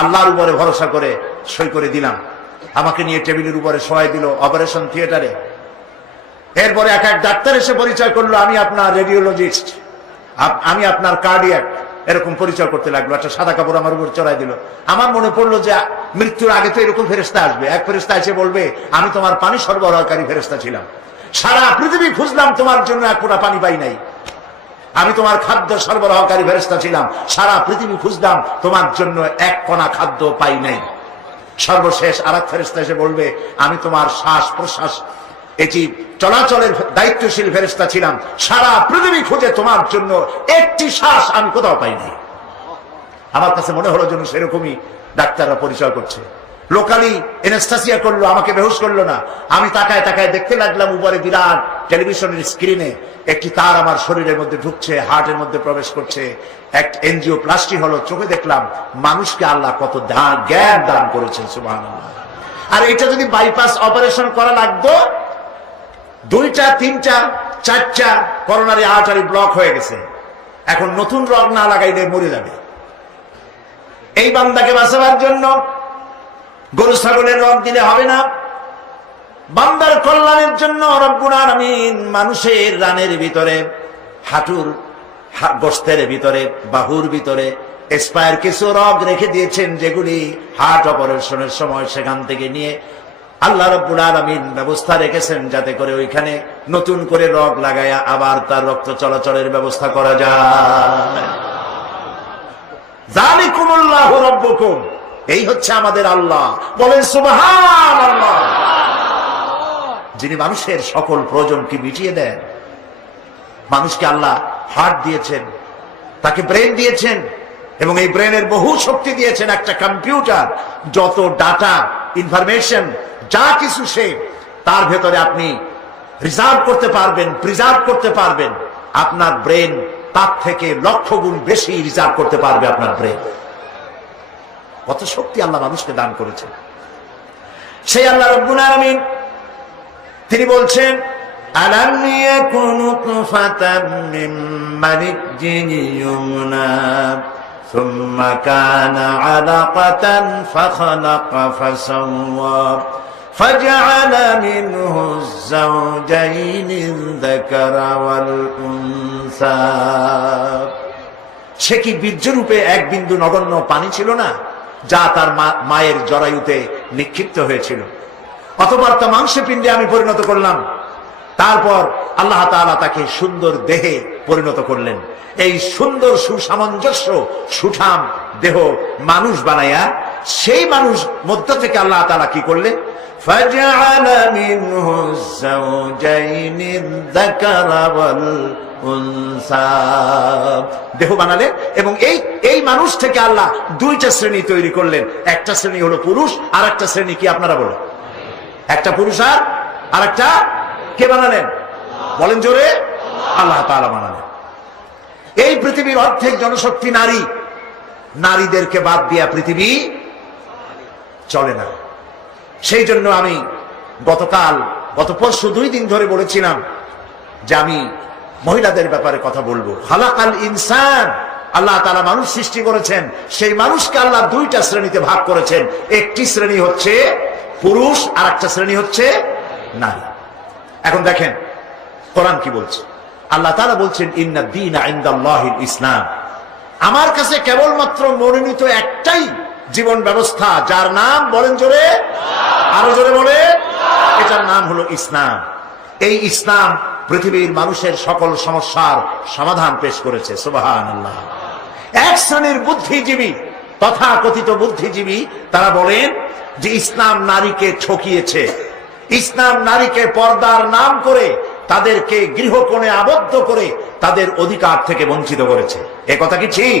আল্লাহর উপরে ভরসা করে সই করে দিলাম। আমাকে নিয়ে টেবিলের উপরে শোয়াই দিল অপারেশন থিয়েটারে। এরপরে এক ডাক্তার এসে পরিচয় করলো, আমি আপনার রেডিওলজিস্ট, আমি আপনার কার্ডিয়াক, এরকম পরিচয় করতে লাগলো। একটা সাদা কাপড় আমার উপর চড়াই দিল। আমার মনে পড়লো যে মৃত্যুর আগে তো এরকম ফেরেশতা আসবে। এক ফেরেশতা এসে বলবে, আমি তোমার পানি সরবরাহকারী ফেরেশতা ছিলাম, সারা পৃথিবী খুঁজলাম তোমার জন্য এক ফোঁটা পানি পাই নাই। আমি তোমার খাদ্য সরবরাহকারী ফেরেশতা ছিলাম, সারা পৃথিবী খুঁজলাম তোমার জন্য এক কণা খাদ্য পাই নাই। সর্বশেষ আরেক ফেরেশতা এসে বলবে, আমি তোমার শ্বাস প্রশ্বাস এটি চলাচলের দায়িত্বশীল ফেরেশতা ছিলাম, সারা পৃথিবী খুঁজে তোমার জন্য একটি শ্বাস আমি কোথাও পাই নাই। আমার কাছে মনে হলো যেন সেরকমই ডাক্তাররা পরিচয় করছে। লোকালি এনেস্থেসিয়া করলো, আমাকে বেহুশ করলো না। আমি তাকায় তাকায় দেখতে লাগলাম উপরে বিরাট টেলিভিশনের স্ক্রিনে একটি তার আমার শরীরের মধ্যে ঢুকছে, হার্টের মধ্যে প্রবেশ করছে। এক এনজিওপ্লাস্টি হলো। চোখে দেখলাম মানুষকে আল্লাহ কত জ্ঞান দান করেছেন, সুবহানাল্লাহ। আর এটা যদি বাইপাস অপারেশন করা লাগতো, 2টা 3টা 4টা করোনারি আর্টারি ব্লক হয়ে গেছে। এখন নতুন রগ না লাগাইলে মরে যাবে। এই বান্দাকে বাঁচাবার জন্য গরু ছাগলের রগ দিলে হবে না। বান্দার কল্যাণের জন্য রব্বুল আলামিন মানুষের রানের ভিতরে, হাঁটুর গোস্তের ভিতরে, বাহুর ভিতরে এক্সপায়ার কিছু রগ রেখে দিয়েছেন, যেগুলি হার্ট অপারেশনের সময় সেখান থেকে নিয়ে আল্লাহ রব্বুল আলামিন ব্যবস্থা রেখেছেন যাতে করে ওইখানে নতুন করে রগ লাগায়া আবার তার রক্ত চলাচলের ব্যবস্থা করা যায়। যালিকুমুল্লাহু রাব্বুকুম, এই হচ্ছে আমাদের আল্লাহ। বলেন সুবহানাল্লাহ। যিনি মানুষের সকল প্রয়োজনকে মিটিয়ে দেন। মানুষকে আল্লাহ হার্ট দিয়েছেন, তাকে ব্রেন দিয়েছেন, এবং এই ব্রেনের বহু শক্তি দিয়েছেন। একটা কম্পিউটার যত ডাটা ইনফরমেশন যা কিছু সে তার ভেতরে আপনি রিজার্ভ করতে পারবেন, প্রিজার্ভ করতে পারবেন। আপনার ব্রেন তার থেকে লক্ষ গুণ বেশি রিজার্ভ করতে পারবে আপনার ব্রেন। কত শক্তি আল্লাহ মানুষকে দান করেছেন। সেই আল্লাহ রাব্বুল আলামিন তিনি বলছেন, আলাম ইয়াকুনু তুফাতাম মিন মানিজ্জিন ইউমনা সুম্মা কানা আলাকাতান ফাখালাকা ফাসাওয়া ফাজআলা মিনহু যাওজাইনি যাকারা ওয়াল উনসা। সে কি বীর্যরূপে এক বিন্দু নগণ্য পানি ছিল না, যা তার মায়ের জরায়ুতে নিক্ষিপ্ত হয়েছিল? অতঃপর তা মাংসে পিণ্ডে আমি পরিণত করলাম। তারপর আল্লাহ তাআলা তাকে সুন্দর দেহে পরিণত করলেন। এই সুন্দর সুসামঞ্জস্য সুঠাম দেহ মানুষ বানায়া সেই মানুষ মধ্য থেকে আল্লাহ তাআলা কি করলেন? ফাজআলা মিনহু যাওজাইনি যাকারা ওয়াল উনসা, দেহ বানালেন। এবং এই মানুষ থেকে আল্লাহ 2টা শ্রেণী তৈরি করলেন। একটা শ্রেণী হলো পুরুষ, আর একটা শ্রেণী কি আপনারা বলেন? একটা পুরুষ আর একটা কে বানালেন? বলেন জোরে, আল্লাহ তাআলা বানালেন। এই পৃথিবীর অর্ধেক জনশক্তি নারী। নারীদেরকে বাদ দিয়া পৃথিবী চলে না। সেই জন্য আমি গত পরশু 2 দিন ধরে বলেছিলাম যে আমি মহিলাদের ব্যাপারে কথা বলবো। খালাকাল ইনসান, আল্লাহ তাআলা মানুষ সৃষ্টি করেছেন। সেই মানুষকে আল্লাহ 2টা শ্রেণীতে ভাগ করেছেন। একটি শ্রেণী হচ্ছে পুরুষ, আর একটা শ্রেণী হচ্ছে নারী। এখন দেখেন কোরআন কি বলছে। আল্লাহ তাআলা বলছেন, ইন্নাদ দীনা ইনদাল্লাহিল ইসলাম। আমার কাছে কেবলমাত্র মনোনীত একটাই জীবন ব্যবস্থা, যার নাম বলেন জোরে, আরো জোরে বলে, এটার নাম হলো ইসলাম। এই ইসলাম পৃথিবীর মানুষের সকল সমস্যার সমাধান পেশ করেছে। সুবহানাল্লাহ। এক শ্রেণীর বুদ্ধিজীবী, তথাকথিত বুদ্ধিজীবী, তারা বলেন যে ইসলাম নারীকে ঠকিয়েছে, ইসলাম নারীকে পর্দার নাম করে তাদেরকে গৃহকোণে আবদ্ধ করে তাদের অধিকার থেকে বঞ্চিত করেছে। এ কথা কি ঠিক?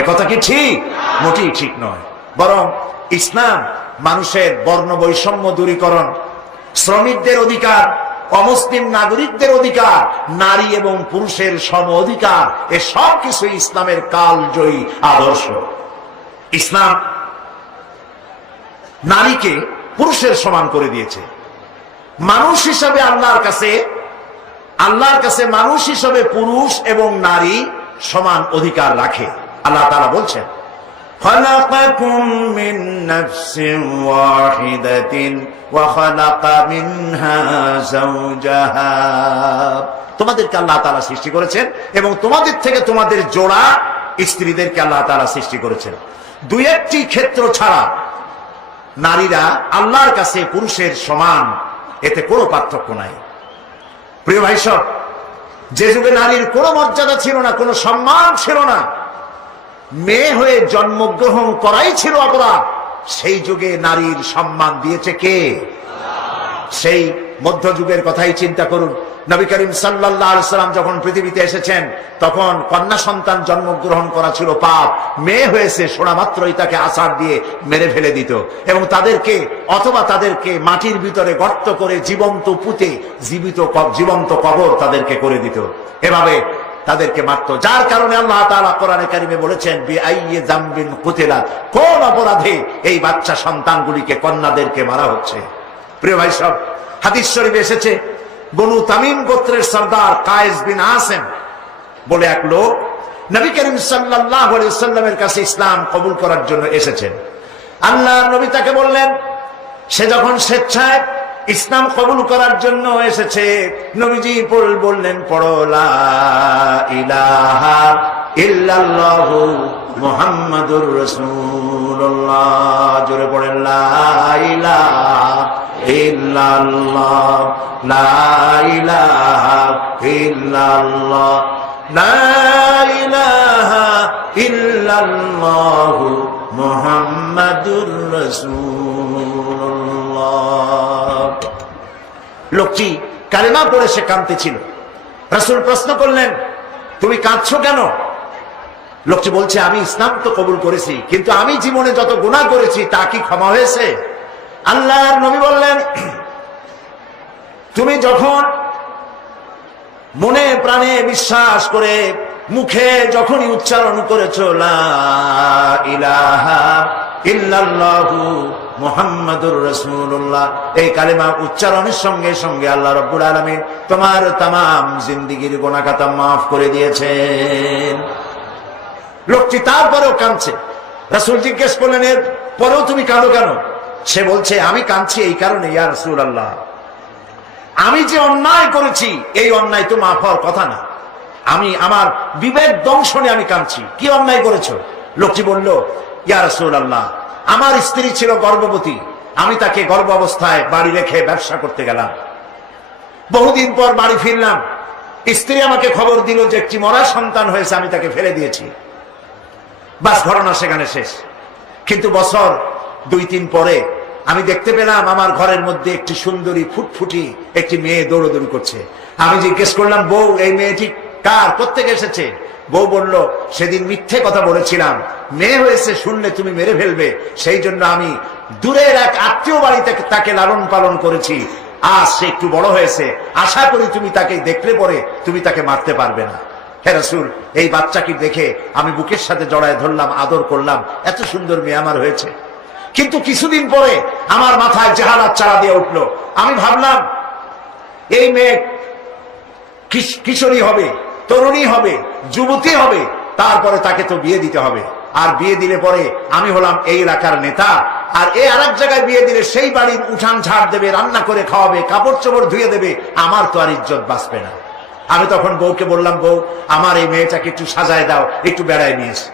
এ কথা কি ঠিক? মোটেই ঠিক নয়। বরং ইসলাম মানুষের বর্ণ বৈষম্য দূরীকরণ, শ্রমিকদের অধিকার, অমুসলিম নাগরিকদের অধিকার, নারী এবং পুরুষের সম অধিকার, এ সব কিছু ইসলামের কালজয়ী আদর্শ। ইসলাম নারীকে পুরুষের সমান করে দিয়েছে। মানুষ হিসাবে আল্লাহর কাছে মানুষ হিসাবে পুরুষ এবং নারী সমান অধিকার রাখে। আল্লাহ তাআলা বলছেন, خلقكم من نفس واحدة وخلق منها زوجها। তোমাদেরকে আল্লাহ তাআলা সৃষ্টি করেছেন এবং তোমাদের থেকে তোমাদের জোড়া স্ত্রীদেরকে আল্লাহ তাআলা সৃষ্টি করেছেন। দুই একটি ক্ষেত্র ছাড়া নারীরা আল্লাহর কাছে পুরুষের সমান, এতে কোনো পার্থক্য নাই। প্রিয় ভাই সব, যে যুগে নারীর কোনো মর্যাদা ছিল না, কোনো সম্মান ছিল না, মেয়ে হয়ে জন্মগ্রহণ করাই ছিল অপরাধ, সেই যুগে নারীর সম্মান দিয়েছে কে? সেই মধ্যযুগের কথাই চিন্তা করুন। নবী করিম সাল্লাল্লাহু আলাইহি সাল্লাম যখন পৃথিবীতে এসেছেন, তখন কন্যা সন্তান জন্মগ্রহণ করা ছিল পাপ। মেয়ে হয়েছে শোনা মাত্রই তাকে আছাড় দিয়ে মেরে ফেলে দিত এবং তাদেরকে মাটির ভিতরে গর্ত করে জীবন্ত পুঁতে জীবন্ত কবর তাদেরকে করে দিত, এভাবে তাদেরকে মারত। যার কারণে আল্লাহ তাআলা কোরআনে কারিমে বলেছেন, বিআইয়ি যামবিন কুতিলা, কোন অপরাধে এই বাচ্চা সন্তানগুলিকে, কন্যাদেরকে মারা হচ্ছে। প্রিয় ভাই সব, হাদিস শরীফে এসেছে, বনু তামিম গোত্রের সরদার কায়েস বিন আসেম বলে এক লোক নবী করিম সাল্লাল্লাহু আলাইহি ওয়াসাল্লামের কাছে ইসলাম কবুল করার জন্য এসেছেন। আল্লাহর নবী তাকে বললেন, সে যখন স্বেচ্ছায় ইসলাম কবুল করার জন্য এসেছে, নবীজি বললেন, পড়ো লা ইলাহা ইল্লাল্লাহু মুহাম্মাদুর রাসূলুল্লাহ। জোরে পড়েন, লা ইলাহা ইল্লাল্লাহ, লা ইলাহা ইল্লাল্লাহ, লা ইলাহা ইল্লাল্লাহু মুহাম্মাদুর রাসূলুল্লাহ। লোকটি কালেমা পড়ে সে কাঁদতেছিল। রাসূল প্রশ্ন করলেন, তুমি কাঁদছো কেন? লোকটি বলছে, আমি ইসলাম তো কবুল করেছি, কিন্তু আমি জীবনে যত গুনাহ করেছি তা কি ক্ষমা হয়েছে? আল্লাহর নবী বললেন, তুমি যখন মনে প্রাণে বিশ্বাস করে মুখে যখনই উচ্চারণ করেছো লা ইলাহা ইল্লাল্লাহু মুহাম্মাদুর রাসূলুল্লাহ, এই কালেমা উচ্চারণের সঙ্গে সঙ্গে আল্লাহ রাব্বুল আলামিন তোমার তামাম জিন্দেগীর গুনাহ খাতা মাফ করে দিয়েছেন। লোকটি তারপরেও কাঁদছে। রাসূল জিজ্ঞেস করলেন, এর পরেও তুমি কাঁদো কেন? সে বলছে, আমি কাঁদছি এই কারণে, ইয়া রাসূলুল্লাহ, আমি যে অন্যায় করেছি এই অন্যায় তো মাফ হওয়ার কথা না, আমি আমার বিবেক দংশনে আমি কাঁদছি। কি অন্যায় করেছো? লোকটি বলল, ইয়া রাসূলুল্লাহ, আমার স্ত্রী ছিল গর্ভবতী, আমি তাকে গর্ভ অবস্থায় বাড়ি রেখে ব্যবসা করতে গেলাম। বহুদিন পর বাড়ি ফিরলাম, স্ত্রী আমাকে খবর দিল যে একটি মরা সন্তান হয়েছে, আমি তাকে ফেলে দিয়েছি। বাস, ঘটনা সেখানে শেষ। কিন্তু বছর 2-3 পরে আমি দেখতে পেলাম আমার ঘরের মধ্যে একটি সুন্দরী ফুটফুটি একটি মেয়ে দৌড়দৌড়ি করছে। আমি জিজ্ঞেস করলাম, বউ, এই মেয়েটি কার, কোত্থেকে এসেছে? বউ বলল, সেদিন মিথ্যে কথা বলেছিলাম, মেয়ে হয়েছে শুনলে তুমি মেরে ফেলবে, সেই জন্য আমি দূরের এক আত্মীয় বাড়িতে তাকে লালন পালন করেছি। আজ সে একটু বড় হয়েছে, আশা করি তুমি তাকে দেখলে পরে তুমি তাকে মারতে পারবে না। হে রাসূল, এই বাচ্চাকে দেখে আমি বুকের সাথে জড়ায় ধরলাম, আদর করলাম, এত সুন্দর মেয়ে আমার হয়েছে। কিন্তু কিছুদিন পরে আমার মাথায় জাহালাত চারা দিয়ে উঠলো। আমি ভাবলাম, এই মেয়ে কিশোরী হবে, তরুণী হবে, যুবতী হবে, তারপরে তাকে তো বিয়ে দিতে হবে। আর বিয়ে দিলে পরে আমি হলাম এই এলাকার নেতা, আর এই আরেক জায়গায় বিয়ে দিলে সেই বাড়ির উঠান ঝাড় দেবে, রান্না করে খাওয়াবে, কাপড় চোপড় ধুয়ে দেবে, আমার তো আর ইজ্জত বাঁচবে না। আমি তখন বউকে বললাম, বউ আমার এই মেয়েটাকে একটু সাজায় দাও, একটু বেড়ায় নিয়ে এসে।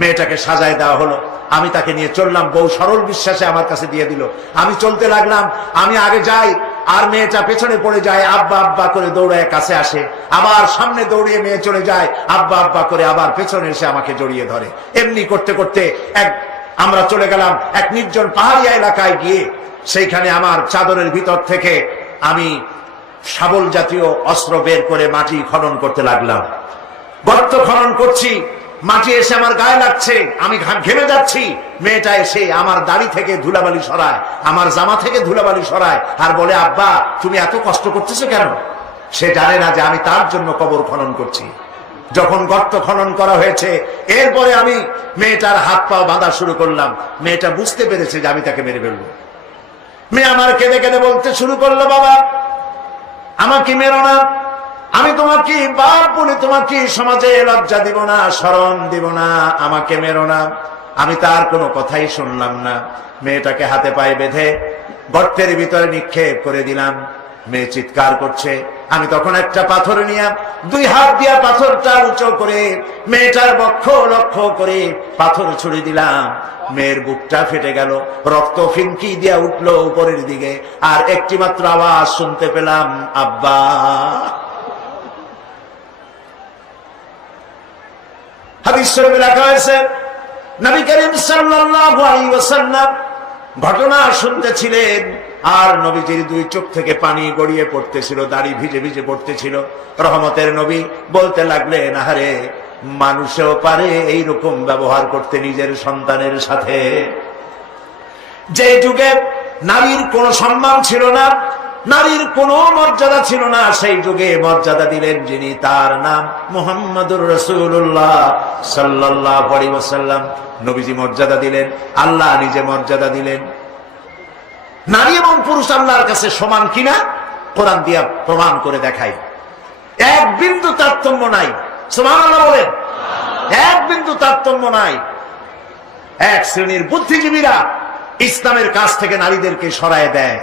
মেয়েটাকে সাজায় দেওয়া হলো, আমি তাকে নিয়ে চললাম, বউ সরল বিশ্বাসে আমার কাছে দিয়ে দিল। আমি চলতে লাগলাম, আমি আগে যাই আর মেয়েটা পেছনে পড়ে যায়, আব্বা আব্বা করে দৌড়ায় কাছে আসে, আবার সামনে দৌড়িয়ে মেয়ে চলে যায়, আব্বা আব্বা করে আবার পেছনে এসে আমাকে জড়িয়ে ধরে। এমনি করতে করতে আমরা চলে গেলাম এক নির্জন পাহাড়িয়া এলাকায়। গিয়ে সেইখানে আমার চাদরের ভিতর থেকে আমি শাবল জাতীয় অস্ত্র বের করে মাটি খনন করতে লাগলাম। গর্ত খনন করছি, মাটি এসে আমার গায়ে লাগছে, আমি ঘেমে যাচ্ছি। মেয়েটা এসে আমার দাড়ি থেকে ধুলাবালি সরায়, আমার জামা থেকে ধুলাবালি সরায়, আর বলে, আব্বা তুমি এত কষ্ট করতেছো কেন? সে জানে না যে আমি তার জন্য কবর খনন করছি। যখন গর্ত খনন করা হয়েছে, এরপরে আমি মেয়েটার হাত পা বাঁধা শুরু করলাম। মেয়েটা বুঝতে পেরেছে যে আমি তাকে মেরে ফেলবো। মেয়ে আমার কেঁদে কেঁদে বলতে শুরু করলো, বাবা আমাকে মেরো না, আমি তোমাকে বাপ বলে তোমাকে সমাজে লজ্জা দিব না, শরম দিব না, আমাকে মেরো না। আমি তার কোনো কথাই শুনলাম না। মেয়েটাকে হাতে পায়ে বেঁধে গর্তের ভিতরে নিক্ষেপ করে দিলাম। মেয়ে চিৎকার করছে। আমি তখন একটা পাথর নিয়ে দুই হাত দিয়া পাথরটা উঁচু করে মেয়েটার বক্ষ লক্ষ্য করে পাথর ছুড়ে দিলাম। মেয়ের বুকটা ফেটে গেল, রক্ত ফিনকি দিয়া উঠলো উপরের দিকে, আর একটি মাত্র আওয়াজ শুনতে পেলাম, আব্বা। হাদিস শরীফে লেখা হয়েছে, নবী করিম সাল্লাল্লাহু আলাইহি ওয়াসাল্লাম ঘটনা শুনতেছিলেন, আর নবীজির দুই চোখ থেকে পানি গড়িয়ে পড়তেছিল, দাড়ি ভিজে ভিজে পড়তেছিল। রহমতের নবী বলতে লাগলেন, আহারে মানুষেও পারে এইরকম ব্যবহার করতে নিজের সন্তানের সাথে। যে যুগে নারীর কোনো সম্মান ছিল না, নারীর কোনো মর্যাদা ছিল না, সেই যুগে মর্যাদা দিলেন যিনি, তার নাম মুহাম্মাদুর রাসূলুল্লাহ সাল্লাল্লাহু আলাইহি ওয়াসাল্লাম। নবীজি মর্যাদা দিলেন, আল্লাহ নিজে মর্যাদা দিলেন। নারী এবং পুরুষ আল্লাহর কাছে সমান কিনা কোরআন দিয়া প্রমাণ করে দেখাই। এক বিন্দু তারতম্য নাই। সুবহানাল্লাহ বলেন। এক বিন্দু তারতম্য নাই। এক শ্রেণীর বুদ্ধিজীবীরা ইসলামের কাছ থেকে নারীদেরকে সরায় দেয়।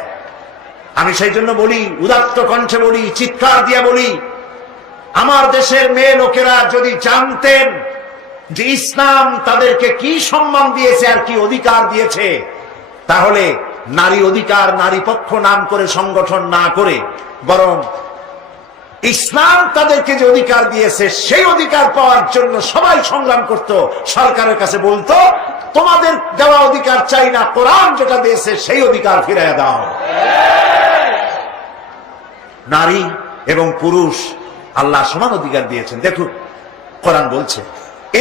আমি সেই জন্য বলি, উদাত্ত কণ্ঠে বলি, চিৎকার দিয়া বলি, আমার দেশের মেয়ে লোকেরা যদি জানতেন যে ইসলাম তাদেরকে কি সম্মান দিয়েছে আর কি অধিকার দিয়েছে, তাহলে নারী অধিকার, নারী পক্ষ নাম করে সংগঠন না করে বরং ইসলাম তাদেরকে যে অধিকার দিয়েছে সেই অধিকার পাওয়ার জন্য সবাই সংগ্রাম করত। সরকারের কাছে বলতো, তোমাদের দেওয়া অধিকার চাই না, কোরআন যেটা দিয়েছে সেই অধিকার ফিরিয়ে দাও। নারী এবং পুরুষ আল্লাহ সমান অধিকার দিয়েছেন। দেখুন কোরআন বলছে,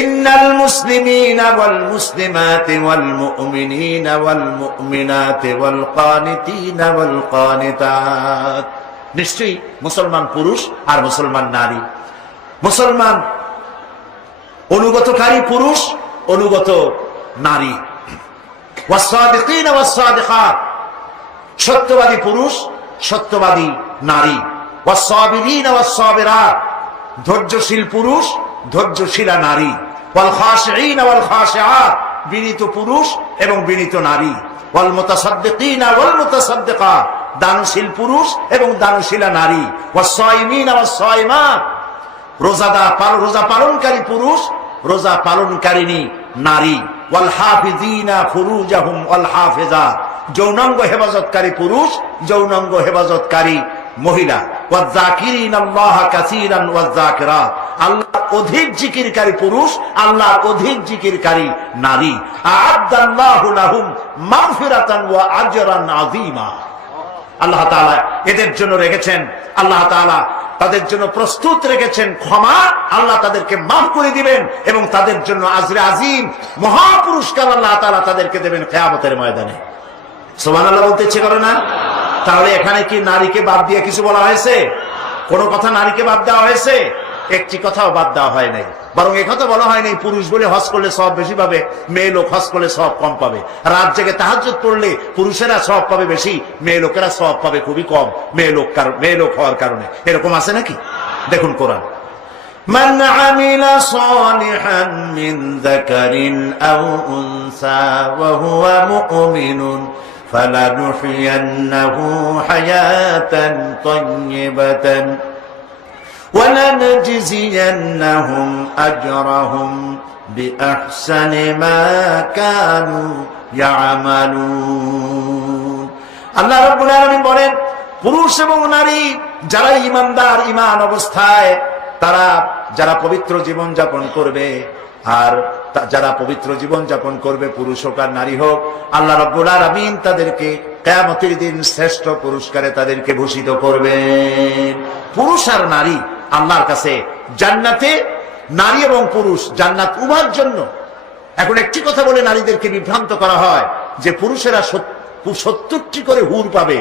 ইন্নাল মুসলিমিনা ওয়াল মুসলিমাতি ওয়াল মুমিনিনা ওয়াল মুমিনাতি ওয়াল কানিতিনা ওয়াল কানিতাত। নিশ্চয়ই মুসলমান পুরুষ আর মুসলমান নারী, মুসলমান অনুগতকারী পুরুষ, অনুগত নারী, ওয়াসসাদিকিনা ওয়াসসাদিকাত, সত্যবাদী পুরুষ, সত্যবাদী নারী, ওয়াসসাবিরিনা ওয়াসসাবিরাত, ধৈর্যশীল পুরুষ, ধৈর্যশীলা নারী, ওয়াল খাশিঈনা ওয়াল খাশিআত, বিনীত পুরুষ এবং বিনীত নারী, ওয়াল মুতাসাদ্দিকিনা ওয়াল মুতাসাদ্দিকাত, দানশীল পুরুষ এবং দানশীলা নারী, ওয়াস-সাইমিনা ওয়াস-সাইমাত, রোজা পালনকারী পুরুষ, রোজা পালনকারিণী নারী, ওয়াল হাফিজিনা ফুরুজাহুম ওয়াল হাফিজাত, যৌনাঙ্গ হেফাজতকারী পুরুষ, যৌনাঙ্গ হেফাজতকারী মহিলা, ওয়ায-যাকিরিনাল্লাহা কাসীরান ওয়ায-যাকিরাত, আল্লাহ অধিক জিকিরকারী পুরুষ, আল্লাহ অধিক জিকিরকারী নারী। আ'আদ্দাল্লাহু লাহুম মাগফিরাতান ওয়া আজরান আযীমা। আল্লাহ তাআলা এদের জন্য রেখেছেন, আল্লাহ তাআলা তাদের জন্য প্রস্তুত রেখেছেন ক্ষমা। আল্লাহ তাদেরকে মাফ করে দিবেন এবং তাদের জন্য আজরে আজিম, মহা পুরস্কার আল্লাহ তাআলা তাদেরকে দেবেন কিয়ামতের ময়দানে। সুবহানাল্লাহ বলতে ইচ্ছে করে না? তাহলে এখানে কি নারীকে বাদ দিয়ে কিছু বলা হয়েছে? কোন কথা নারীকে বাদ দেওয়া হয়েছে? একটি কথাও বাদ দেওয়া হয় নাই। বরং একথা বলা হয় নাই পুরুষ বলে হজ করলে সওয়াব বেশি পাবে, মেয়ে লোক হজ করলে সওয়াব কম পাবে। রাত জেগে তাহাজ্জুদ পড়লে পুরুষেরা সওয়াব পাবে বেশি, মেয়ে লোকেরা সওয়াব পাবে খুবই কম, মেয়ে লোক হওয়ার কারণে। এরকম আছে নাকি? দেখুন কোরআন, মান আমিলা সালিহান মিন যাকারিন আও উনসা ওয়া হুয়া মুমিনুন فلنحيينه حياة طيبة وَلَنَجْزِيَنَّهُمْ أَجْرَهُمْ بِأَحْسَنِ مَا كَانُوا يَعْمَلُونَ। আল্লাহ রাব্বুল আলামিন বলেন, পুরুষ এবং নারী যারা ঈমানদার, ঈমান অবস্থায় তারা যারা পবিত্র জীবন যাপন করবে, আর যারা পবিত্র জীবন যাপন করবে, পুরুষ হোক আর নারী হোক, আল্লাহ রাব্বুল আলামিন তাদেরকে কিয়ামতের দিন শ্রেষ্ঠ পুরস্কারে তাদেরকে ভূষিত করবেন। পুরুষ আর নারী আল্লাহর কাছে জান্নাতে, নারী এবং পুরুষ জান্নাত উভয়ের জন্য। এখন একটি কথা বলে নারীদেরকে বিভ্রান্ত করা হয় যে পুরুষেরা 70টি করে হুর পাবে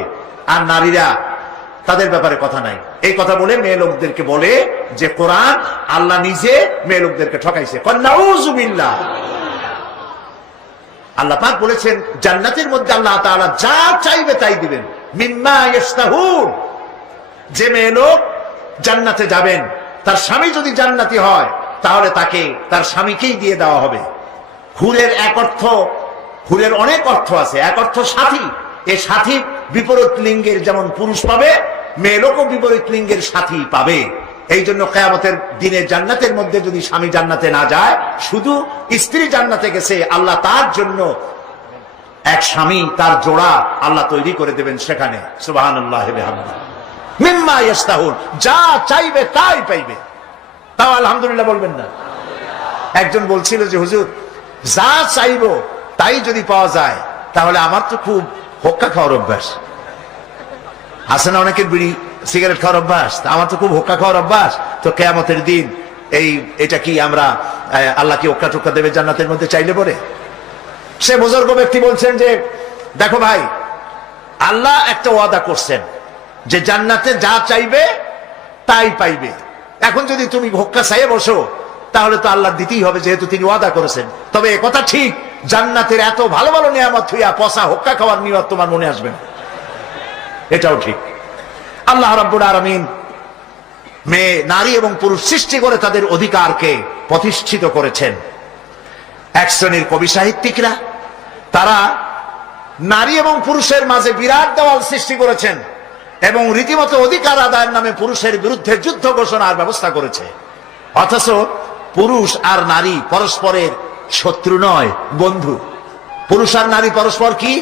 আর নারীরা তাদের ব্যাপারে কথা নাই। এই কথা বলে মেয়ে লোকদেরকে বলে যে কোরআন আল্লাহ নিজে মেয়ে লোকদেরকে ঠকাইছে। নাউযুবিল্লাহ। আল্লাহ পাক বলেছেন জান্নাতের মধ্যে আল্লাহ তাআলা যা চাইবে তাই দিবেন, মিম্মা ইয়াশতাহুন। যে মেয়ে লোক জান্নাতে যাবেন, তার স্বামী যদি জান্নাতি হয় তাহলে তাকে তার স্বামীকেই দিয়ে দেওয়া হবে। হুরের এক অর্থ, হুরের অনেক অর্থ আছে। এক অর্থ সাথী। এই সাথী বিপরীত লিঙ্গের যেমন পুরুষ পাবে, মেয়ে লোকও বিপরীত লিঙ্গের সাথী পাবে। এই জন্য কিয়ামতের দিনে জান্নাতের মধ্যে যদি স্বামী জান্নাতে না যায়, শুধু স্ত্রী জান্নাতে গেছে, আল্লাহ তার জন্য এক স্বামী, তার জোড়া আল্লাহ তৈরি করে দেবেন সেখানে। সুবহানাল্লাহি ওয়া বিহামদিহি। মিম্মা ইয়াশতাহুন, যা চাইবে তাই পাইবে। তাও আলহামদুলিল্লাহ বলবেন না? একজন বলছিল যে হুজুর, যা চাইবো তাই যদি পাওয়া যায় তাহলে আমার তো খুব হোক্কা খাওয়ার অভ্যাস আছে না, অনেকের বিড়ি সিগারেট খাওয়ার অভ্যাস, আমার তো খুব হোক্কা খাওয়ার অভ্যাস। তো কিয়ামতের দিন এটা কি আমরা আল্লাহ কি হোক্কা টোক্কা দেবে জান্নাতের মধ্যে চাইলে পরে? সে বুজুর্গ ব্যক্তি বলছেন যে দেখো ভাই, আল্লাহ একটা ওয়াদা করছেন যে জান্নাতে যা চাইবে তাই পাইবে। এখন যদি তুমি হোক্কা চাইয়ে বসো তাহলে তো আল্লাহ দিতেই হবে, যেহেতু তিনি ওয়াদা করেছেন। তবে একথা ঠিক, জান্নাতের এত ভালো ভালো নিয়ামত হইয়া পচা হোক্কা খাওয়ার নিয়ত তোমার মনে আসবে না, এটাও ঠিক। আল্লাহ রাব্বুল আলামিন মেয়ে, নারী এবং পুরুষ সৃষ্টি করে তাদের অধিকারকে প্রতিষ্ঠিত করেছেন। এক শ্রেণীর কবি সাহিত্যিকরা তারা নারী এবং পুরুষের মাঝে বিরাট দেওয়াল সৃষ্টি করেছেন এবং রীতিমতো অধিকার আদায়ের নামে পুরুষের বিরুদ্ধে যুদ্ধ ঘোষণার ব্যবস্থা করেছে। অথচ পুরুষ আর নারী পরস্পরের শত্রু নয়, বন্ধু। পুরুষ আর নারী পরস্পর কি?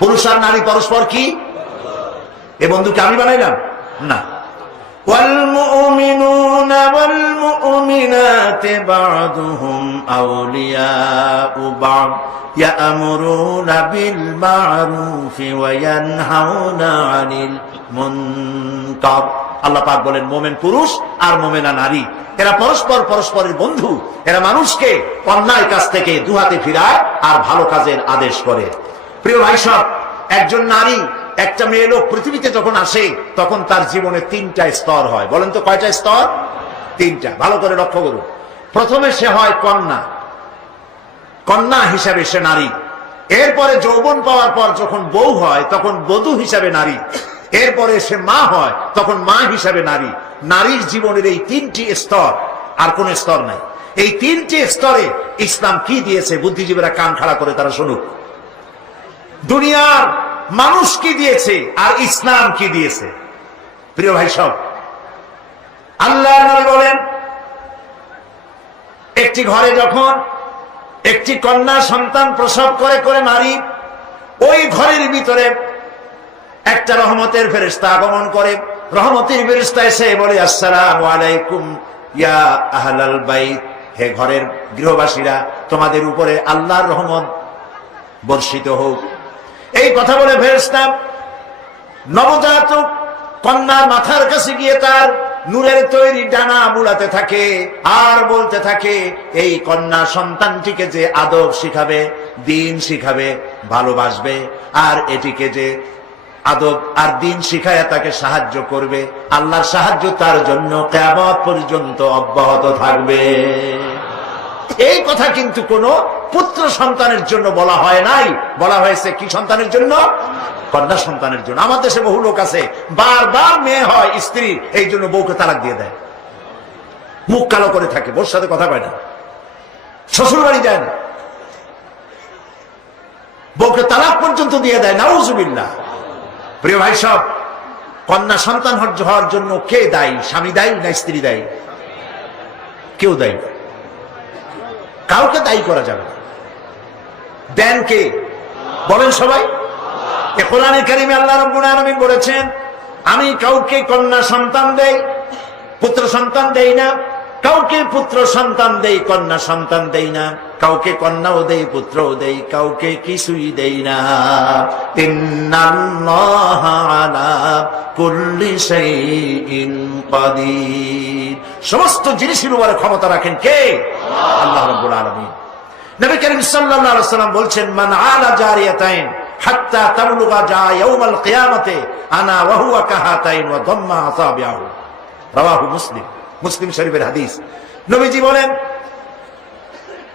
পুরুষ আর নারী পরস্পর কি? এ বন্ধুকে আমি বানাইলাম না। والمؤمنون والمؤمنات بعضهم أولياء بعض يأمرون بالمعروف وينهون عن المنكر। আল্লাহ পাক বলেন মুমিন পুরুষ আর মুমিনা নারী এরা পরস্পরের বন্ধু। এরা মানুষকে অন্যায় কাজ থেকে দুহাতে ফিরায় আর ভালো কাজের আদেশ করে। প্রিয় ভাই সব, একজন নারী, একটা মেয়ে লোক পৃথিবীতে যখন আসে তখন তার জীবনে 3টা স্তর হয়। বলেন তো কয়টা স্তর? 3টা। ভালো করে লক্ষ্য করুন। প্রথমে সে হয় কন্যা, কন্যা হিসাবে সে নারী। এরপরে যৌবন পাওয়ার পর যখন বউ হয় তখন বধূ হিসাবে নারী। এরপরে সে মা হয় তখন মা হিসাবে নারী। নারীর জীবনের এই 3টি স্তর, আর কোন স্তর নাই। এই 3টি স্তরে ইসলাম কি দিয়েছে বুদ্ধিজীবীরা কান খাড়া করে তারা শুনুক। দুনিয়ার মানুষ কি দিয়েছে আর ইসলাম কি দিয়েছে। প্রিয় ভাই সব, আল্লাহর নবী বলেন একটি ঘরে যখন একটি কন্যা সন্তান প্রসব করে নারী, ওই ঘরের ভিতরে একটা রহমতের ফেরেশতা আগমন করে। রহমতের ফেরেশতা এসে বলে, আসসালামু আলাইকুম ইয়া আহলাল বাইত, হে ঘরের গৃহবাসীরা, তোমাদের উপরে আল্লাহর রহমত বর্ষিত হোক। এই কথা বলে ফেরেশতা নবজাতক কন্যার মাথার কাছে গিয়ে তার নূরের তৈরি ডানা বুলাতে থাকে আর বলতে থাকে, এই কন্যা সন্তানটিকে যে আদব শিখাবে, দিন শিখাবে, ভালোবাসবে, আর এটিকে যে আদব আর দিন শিখায় তাকে সাহায্য করবে, আল্লাহর সাহায্য তার জন্য কিয়ামত পর্যন্ত অব্যাহত থাকবে। এই কথা কিন্তু কোন পুত্র সন্তানের জন্য বলা হয় নাই, বলা হয়েছে কি সন্তানের জন্য? কন্যা সন্তানের জন্য। আমাদের দেশে বহু লোক আছে বারবার মেয়ে হয় স্ত্রী, এই জন্য বউকে তালাক দিয়ে দেয়, মুখ কালো করে থাকে, বউর সাথে কথা কয় না, শ্বশুর বাড়ি যায় না, বউকে তালাক পর্যন্ত দিয়ে দেয়। নাউজুবিল্লাহ। প্রিয় ভাই সব, কন্যা সন্তান হওয়ার জন্য কে দায়ী? স্বামী দায়ী না স্ত্রী দায়ী? কেউ দায়ী, কাউকে দায়ী করা যাবে না। দেন কে? বলেন সবাই। কোরআনে কারিমে আল্লাহ রাব্বুল আলামিন বলেছেন, আমি কাউকে কন্যা সন্তান দেই, পুত্র সন্তান দেই না, কাউকে পুত্র সন্তান দেই, কন্যা সন্তান দেই না, কাউকে কন্যাও দেই, পুত্রও দেই, কাউকে কিছুই দেই না। ইন্নাল্লাহা আলা কুল্লি শাইইন কাদির। সমস্ত জিনিসের উপরে ক্ষমতা রাখেন কে? আল্লাহ রাব্বুল আলামিন। নবী করিম সাল্লাল্লাহু আলাইহি ওয়াসাল্লাম বলছেন, মান আলা জারিয়াতাইন হাত্তা তাবলুগা জা ইয়াউমাল কিয়ামাতে আনা ওয়া হুয়া কাহাতাইন ওয়া দাম্মা আসাবিহু। রাওয়াহু মুসলিম। মুসলিম শরীফের হাদিস। নবীজি বলেন,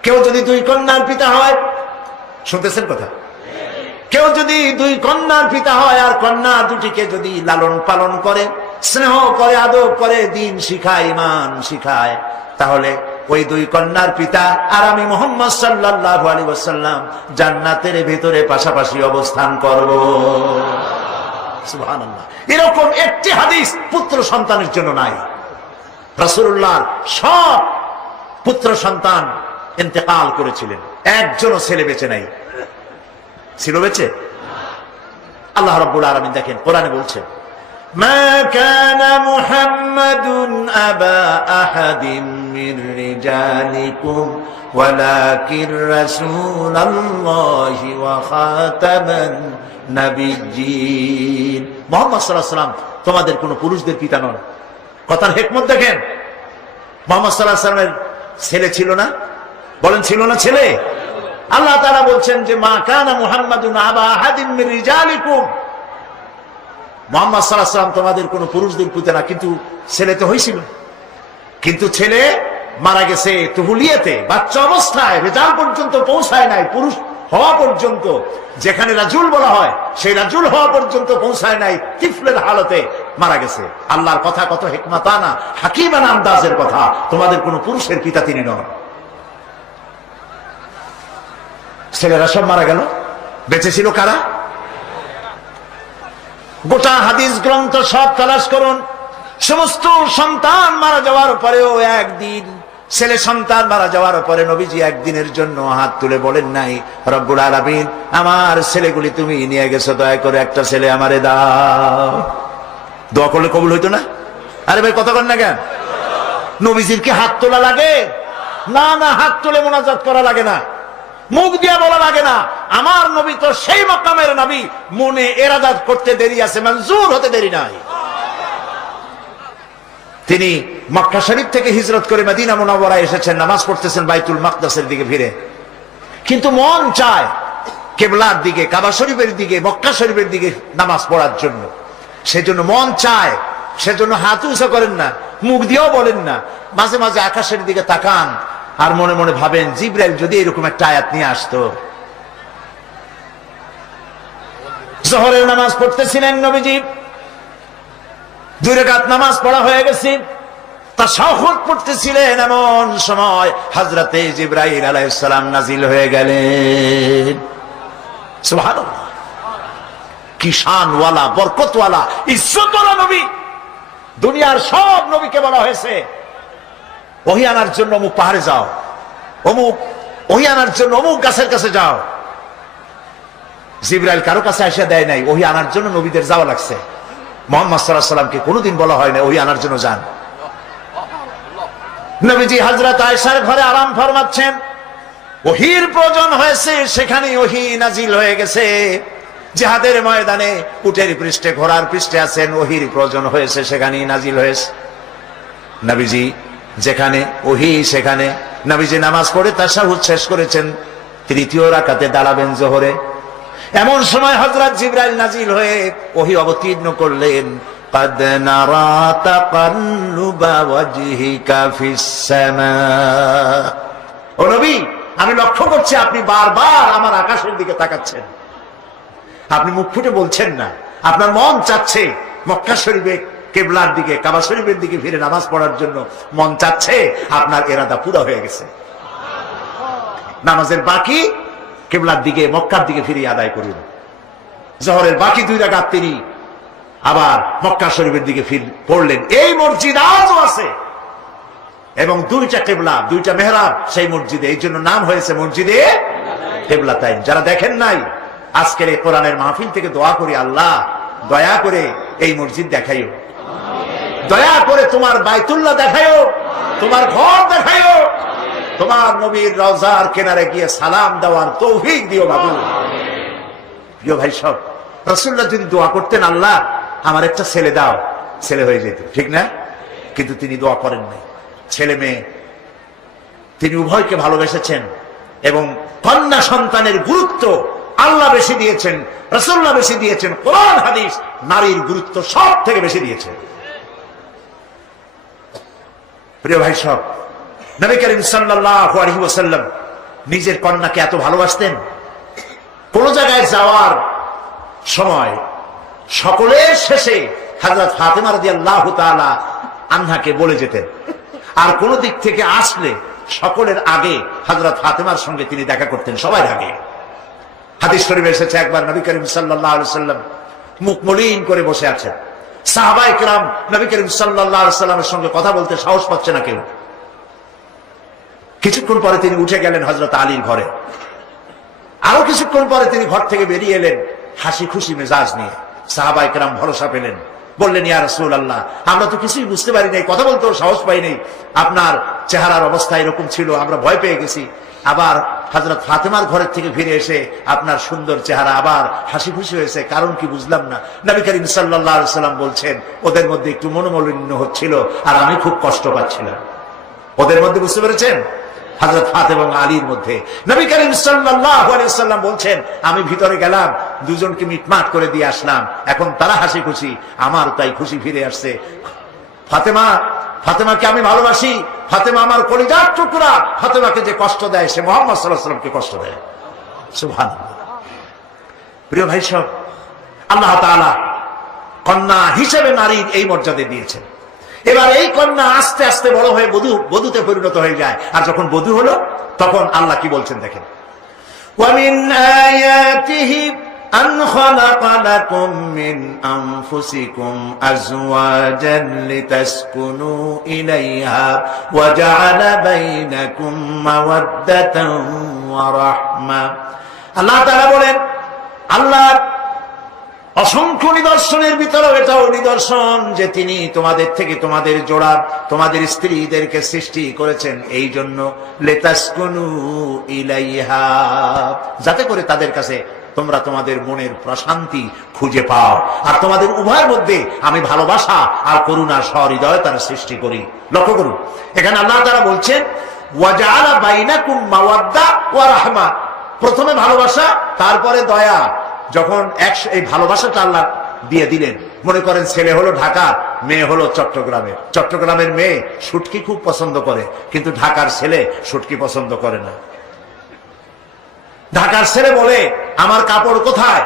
কেউ যদি দুই কন্যার পিতা হয়, শুনতেছেন কথা, কেউ যদি দুই কন্যার পিতা হয় আর কন্যা দুটিকে যদি লালন পালন করে, স্নেহ করে, আদব করে, দিন শিখায়, ঈমান শিখায়, তাহলে ওই দুই কন্যার পিতা আর আমি মুহাম্মদ সাল্লাল্লাহু আলাইহি ওয়াসাল্লাম জান্নাতের ভিতরে পাশাপাশি অবস্থান করব। সুবহানাল্লাহ। এরকম একটি হাদিস পুত্র সন্তানের জন্য নাই। রাসূলুল্লাহ সব পুত্র সন্তান ইন্তেকাল করেছিলেন, একজনও ছেলে বেঁচে নাই। ছিল বেঁচে? আল্লাহ রাব্বুল আলামিন দেখেন কোরআনে বলছেন, মা কানা মুহাম্মাদুন আবা আহাদিন মির রিজালিকুম ওয়ালাকিন রাসূলুল্লাহি ওয়া খাতামান নাবিয়্যিন। মুহাম্মদ সাল্লাল্লাহু আলাইহি ওয়াসাল্লাম তোমাদের কোন পুরুষদের পিতা নন। কথার হিকমত দেখেন। মুহাম্মদ সাল্লাল্লাহু আলাইহি ওয়াসাল্লামের ছেলে ছিল না? বলেন ছিল না ছেলে? আল্লাহ তাআলা বলছেন যে মা কানা মুহাম্মাদুন আবা আহাদিন মির রিজালিকুম, মুহাম্মদ সাল্লাল্লাহু আলাইহি ওয়াসাল্লাম তোমাদের কোন পুরুষদের পিতা না, কিন্তু ছেলে তো হয়েছিল। কিন্তু ছেলে মারা গেছে তুহুলিয়াতে, বাচ্চা অবস্থায়, রেজাল পর্যন্ত পৌঁছায় নাই, পুরুষ হওয়া পর্যন্ত, যেখানে রাজুল বলা হয় সেই রাজুল হওয়া পর্যন্ত পৌঁছায় নাই, তিফলের হালতে মারা গেছে। আল্লাহর কথা কত হিকমাতানা হাকিমানা আন্দাজের কথা। তোমাদের কোন পুরুষের পিতা তিনি নন। ছেলেরা সব মারা গেল, বেঁচে ছিল কারা? গোটা হাদিস গ্রন্থ সব তালাশ করুন, সমস্ত সন্তান মারা যাওয়ার পরেও একদিন, ছেলে সন্তান মারা যাওয়ার পরে নবীজি একদিনের জন্য হাত তুলে বলেন নাই, রব্বুল আলামিন আমার ছেলেগুলি তুমি নিয়ে গেছো, দয়া করে একটা ছেলে আমারে দাও। দোয়া করলে কবুল হইতো না? আরে ভাই কথা কন না কেন? নবীজির কি হাত তোলা লাগে? না না, হাত তুলে মোনাজাত করা লাগে না, মুখ দিয়ে বলা লাগে না। আমার নবী তো সেই মাকামের নবী, মনে এরাদা করতে দেরি আছে, মঞ্জুর হতে দেরি নাই। তিনি মক্কা শরীফ থেকে হিজরত করে মদিনা মুনাওয়ারায় এসেছেন, নামাজ পড়তেছেন বাইতুল মাকদাসের দিকে ফিরে, কিন্তু মন চায় কিবলার দিকে, কাবা শরীফের দিকে, মক্কা শরীফের দিকে নামাজ পড়ার জন্য। সেজন্য মন চায়, সেজন্য হাত উঁচা করেন না, মুখ দিয়েও বলেন না, মাঝে মাঝে আকাশের দিকে তাকান আর মনে মনে ভাবেন জিবরাইল যদি এরকম একটা আয়াত নিয়ে আসতো। জোহরের নামাজ পড়তেছিলেন নবীজি, 2 রাকাত নামাজ পড়া হয়ে গেছে, তাশাহুদ পড়তেছিলেন, এমন সময় হযরতে জিবরাইল আলাইহিস সালাম নাজিল হয়ে গেলেন। সুবহানাল্লাহ, কি শানওয়ালা, বরকতওয়ালা, ইজ্জতওয়ালা নবী। দুনিয়ার সব নবীকে বলা হয়েছে ওহী আনার জন্য অমুক পাহাড়ে যাও, অমুক ওহী আনার জন্য অমুক গাছের কাছে যাও। জিবরাইল কারো কাছে এসে দেয় নাই, ওহী আনার জন্য নবীদের যাওয়া লাগছে। মুহাম্মদ সাল্লাল্লাহু আলাইহি ওয়াসাল্লামকে কোনোদিন বলা হয় না ওহী আনার জন্য যান। নবীজি হযরত আয়েশার ঘরে আরাম ফরমাচ্ছেন, ওহীর প্রয়োজন হয়েছে, সেখানে ওহী নাজিল হয়ে গেছে। জিহাদের ময়দানে উটের পৃষ্ঠে, ঘোড়ার পৃষ্ঠে আছেন, ওহীর প্রয়োজন হয়েছে, সেখানেই নাজিল হয়েছে। নবীজি যেখানে ওহী সেখানে নবীজি নামাজ পড়ে তাশাহুদ শেষ করেছেন, 3য় রাকাতে দাঁড়াবেন জোহরে। এমন সময় হযরত জিবরাইল নাজিল হয়ে ওহী অবতীর্ণ করলেন, قد نرى تقلب وجهك في السماء। ও নবী, আমি লক্ষ্য করছি আপনি বারবার আমার আকাশের দিকে তাকাচ্ছেন, আপনি মুখ ফুটে বলছেন না, আপনার মন চাচ্ছে মক্কা শরীফে কিবলার দিকে, কাবা শরীফের দিকে ফিরে নামাজ পড়ার জন্য মন চাচ্ছে। আপনার ইরাদা পুরো হয়ে গেছে, নামাজের বাকি কিবলার দিকে, মক্কার দিকে ফিরে আদায় করুন। জোহরের বাকি 2 রাকাত তিনি আবার মক্কা শরীফের দিকে পড়লেন। এই মসজিদ আজও আছে এবং দুইটা কিবলা, দুইটা মেহরাব সেই মসজিদে, এই জন্য নাম হয়েছে মসজিদে কিবলাতাইন। যারা দেখেন নাই, আজকের এই কোরআনের মাহফিল থেকে দোয়া করি, আল্লাহ দয়া করে এই মসজিদ দেখাইও, দয়া করে তোমার বাইতুল্লাহ দেখাইও, তোমার ঘর দেখাইও, তোমার নবীর রওজার কিনারে গিয়ে সালাম দেওয়ার তৌফিক দিও বাবু। প্রিয় ভাই সব, রাসূলুল্লাহ যদি দোয়া করতেন, আল্লাহ আমার একটা ছেলে দাও, ছেলে হয়ে যেত, ঠিক না? কিন্তু তিনি দোয়া করেন নাই। ছেলে মেয়ে তিনি উভয়কে ভালোবেসেছেন এবং কন্যা সন্তানের গুরুত্ব আল্লাহ বেশি দিয়েছেন, রাসূলুল্লাহ বেশি দিয়েছেন, কোরআন হাদিস নারীর গুরুত্ব সব থেকে বেশি দিয়েছেন। প্রিয় ভাই সব, নবী করিম সাল্লাল্লাহু আলাইহি ওয়াসাল্লাম নিজের কন্যাকে এত ভালোবাসতেন, কোন জায়গায় যাওয়ার সময় সকলের শেষে হযরত ফাতেমা রাদিয়াল্লাহু তাআলা আনহাকে বলে যেতেন, আর কোন দিক থেকে আসলে সকলের আগে হযরত ফাতেমার সঙ্গে তিনি দেখা করতেন, সবার আগে। হাদিস শরীফে এসেছে, একবার নবী করিম সাল্লাল্লাহু আলাইহি ওয়াসাল্লাম মুখ মলিন করে বসে আছেন, সাহাবায়ে কেরাম নবী করিম সাল্লাল্লাহু আলাইহি ওয়াসাল্লামের সঙ্গে কথা বলতে সাহস পাচ্ছে না কেউ। কিছুক্ষণ পরে তিনি উঠে গেলেন হযরত আলীর ঘরে, আরো কিছুক্ষণ পরে তিনি ঘর থেকে বেরিয়ে এলেন হাসি খুশি মেজাজ নিয়ে। সাহাবায়ে কেরাম ভরসা পেলেন, বললেন, ইয়া রাসূলুল্লাহ, আমরা তো কিছুই বুঝতে পারি নাই, কথা বলতেও সাহস পাই নাই, আপনার চেহারার অবস্থা এরকম ছিল, আমরা ভয় পেয়ে গেছি। আবার হযরত ফাতেমার ঘরের থেকে ফিরে এসে আপনার সুন্দর চেহারা, আবার হাসি খুশি হয়েছে, কারণ কি বুঝলাম না। নবী করিম সাল্লাল্লাহু আলাইহি ওয়াসাল্লাম বলছেন, ওদের মধ্যে একটু মনোমালিন্য হচ্ছিল আর আমি খুব কষ্ট পাচ্ছিলাম। ওদের মধ্যে, বুঝতে পেরেছেন, হযরত ফাতেমা এবং আলীর মধ্যে। নবী করিম সাল্লাল্লাহু আলাইহি ওয়াসাল্লাম বলছেন, আমি ভিতরে গেলাম, দুজনকে মিটমাট করে দিয়ে আসলাম, এখন তারা হাসি খুশি, আমার তাই খুশি ফিরে আসছে। ফাতেমাকে আমি ভালোবাসি, ফাতেমা আমার কলিজার টুকরা, ফাতেমাকে যে কষ্ট দেয় সে মুহাম্মদ সাল্লাল্লাহু আলাইহি ওয়াসাল্লামকে কষ্ট দেয়। সুবহানাল্লাহ। প্রিয় ভাই সব, আল্লাহ তাআলা কন্যা হিসেবে নারীর এই মর্যাদা দিয়েছেন। এবার এই কন্যা আস্তে আস্তে বড় হয়ে বধূতে পরিণত হয়ে যায়, আর যখন বধূ হলো তখন আল্লাহ কি বলছেন দেখেন, ওয়ামিন আয়াতিহি আন খালাকা লাকুম মিন আনফুসিকুম আজওয়াজান লিতাসকুনু ইলাইহা ওয়া জাআলা বাইনাকুম মাওয়াদ্দাতান ওয়া রাহমা। আল্লাহ তাআলা বলেন, আল্লাহর অসংখ্য নিদর্শনের ভিতরে এটাও নিদর্শন যে তিনি তোমাদের থেকে তোমাদের জোড়া, তোমাদের স্ত্রীদেরকে সৃষ্টি করেছেন এই জন্য, লিতাসকুনু ইলাইহা, যাতে করে তাদের কাছে তোমরা তোমাদের মনের প্রশান্তি খুঁজে পাও, আর তোমাদের উভয়ের মধ্যে আমি ভালোবাসা আর করুণা সহৃদয়তার সৃষ্টি করি। লক্ষ্য করুন, এখানে আল্লাহ তাআলা বলছেন, ওয়া জাআলা বাইনাকুম মাওয়াদ্দা ওয়া রাহমা, প্রথমে ভালোবাসা, তারপরে দয়া। যখন এই ভালোবাসাটা আল্লাহ দিয়ে দিলেন, মনে করেন ছেলে হলো ঢাকা, মেয়ে হলো চট্টগ্রামের। চট্টগ্রামের মেয়ে শুটকি খুব পছন্দ করে, কিন্তু ঢাকার ছেলে শুটকি পছন্দ করে না। ঢাকার ছেলে বলে আমার কাপড় কোথায়,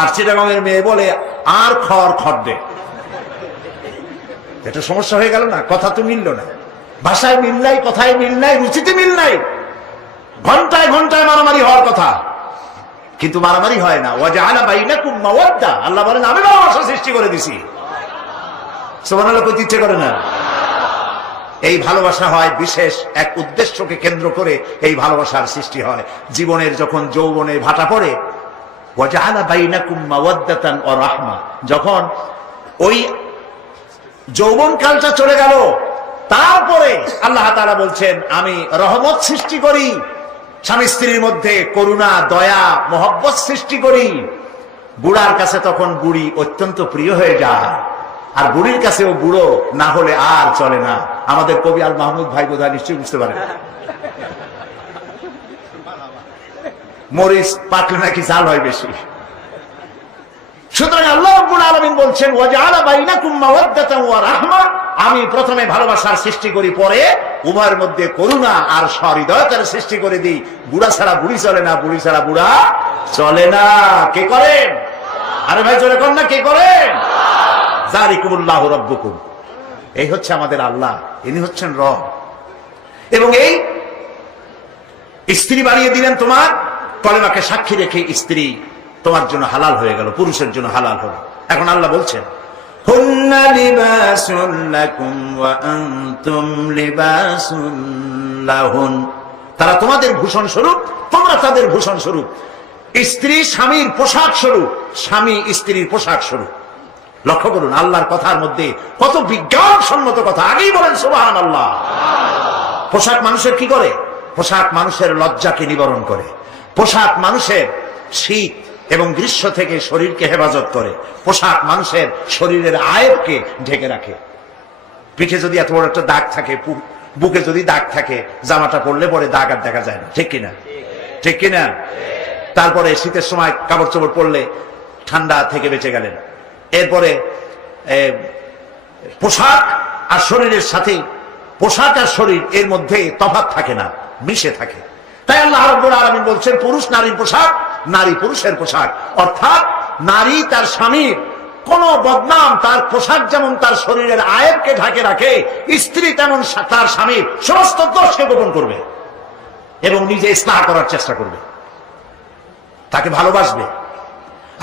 আর চিটাগাংয়ের মেয়ে বলে আর খড় দে। এটা সমস্যা হয়ে গেল না? কথা তো মিলল না, ভাষায় মিল নাই, কথায় মিল নাই, রুচিতে মিল নাই, ঘন্টায় ঘন্টায় মারামারি হওয়ার কথা, কিন্তু মারামারি হয় না। ওয়া জাআলা বাইনাকুম মাওয়াদ্দা, আল্লাহ বলেন আমি ভালোবাসা সৃষ্টি করে দিছি। সুবহানাল্লাহ, কইতে ইচ্ছে করে না? এই ভালোবাসা হয় বিশেষ এক উদ্দেশ্যকে কেন্দ্র করে, এই ভালোবাসার সৃষ্টি হয়। জীবনের যখন যৌবনে ভাটা পড়ে, ওয়া জাআলা বাইনাকুম মাওয়াদ্দাতান ওয়া রাহমা, যখন ওই যৌবন কালটা চলে গেল, তারপরে আল্লাহ তাআলা বলছেন আমি রহমত সৃষ্টি করি, স্বামী স্ত্রীর মধ্যে করুণা, দয়া, মহব্বত সৃষ্টি করি। বুড়ার কাছে তখন বুড়ি অত্যন্ত প্রিয় হয়ে যায়, আর বুড়ির কাছেও বুড়ো না হলে আর চলে না। আমাদের কবি আল মাহমুদ ভাই বোধহয় নিশ্চয়ই বুঝতে পারেন, মরিচ পাকলে নাকি জাল হয় বেশি। সুতরাং আল্লাহ রাব্বুল আলামিন বলছেন, ওয়া জাআলা বাইনাকুম মাওয়াদ্দাতান ওয়া রাহমা, আমি প্রথমে ভালোবাসার সৃষ্টি করি, পরে উভয়ের মধ্যে করুণা আর সহৃদয়তার সৃষ্টি করে দিই। বুড়া ছাড়া বুড়ি চলে না, বুড়ি ছাড়া বুড়া চলে না। কে করেন? আরে ভাই জোরে কর না, কে করেন? যালিকুমুল্লাহু রাব্বুকুম, এই হচ্ছে আমাদের আল্লাহ, ইনি হচ্ছেন রব। এবং এই স্ত্রী বানিয়ে দিলেন তোমার, কলেমাকে সাক্ষী রেখে স্ত্রী তোমার জন্য হালাল হয়ে গেল, পুরুষের জন্য হালাল হলো। এখন আল্লাহ বলছেন, হুন্না লিবাসুন লাকুম ওয়া আনতুম লিবাসুন লাহুন। তারা তোমাদের ভূষণ স্বরূপ, তোমরা তাদের ভূষণ স্বরূপ। স্ত্রী স্বামীর পোশাক স্বরূপ, স্বামী স্ত্রীর পোশাক স্বরূপ। লক্ষ্য করুন আল্লাহর কথার মধ্যে কত বিজ্ঞানসম্মত কথা। আগেই বলেন সুবহানাল্লাহ। পোশাক মানুষের কি করে? পোশাক মানুষের লজ্জাকে নিবারণ করে। পোশাক মানুষের শীত এবং গ্রীষ্ম থেকে শরীরকে হেফাজত করে। পোশাক মানুষের শরীরের আয়েবকে ঢেকে রাখে। পিঠে যদি এত বড় একটা দাগ থাকে, বুকে যদি দাগ থাকে, জামাটা পরলে পরে দাগ আর দেখা যায় না। ঠিক কিনা? ঠিক কিনা? তারপরে শীতের সময় কাপড় চোপড় পরলে ঠান্ডা থেকে বেঁচে গেলেন। এরপরে পোশাক আর শরীরের সাথে, পোশাক আর শরীর এর মধ্যে তফাৎ থাকে না, মিশে থাকে। তাই আল্লাহ রাব্বুল আলামিন বলছেন পুরুষ নারীর পোশাক, নারী পুরুষের পোশাক। অর্থাৎ নারী তার স্বামীর কোন বদনাম, তার পোশাক যেমন তার শরীরের আয়েবকে ঢাকে রাখে, স্ত্রী তেমন তার স্বামীর সমস্ত দোষকে গোপন করবে এবং নিজে ইসলাহ করার চেষ্টা করবে, তাকে ভালোবাসবে।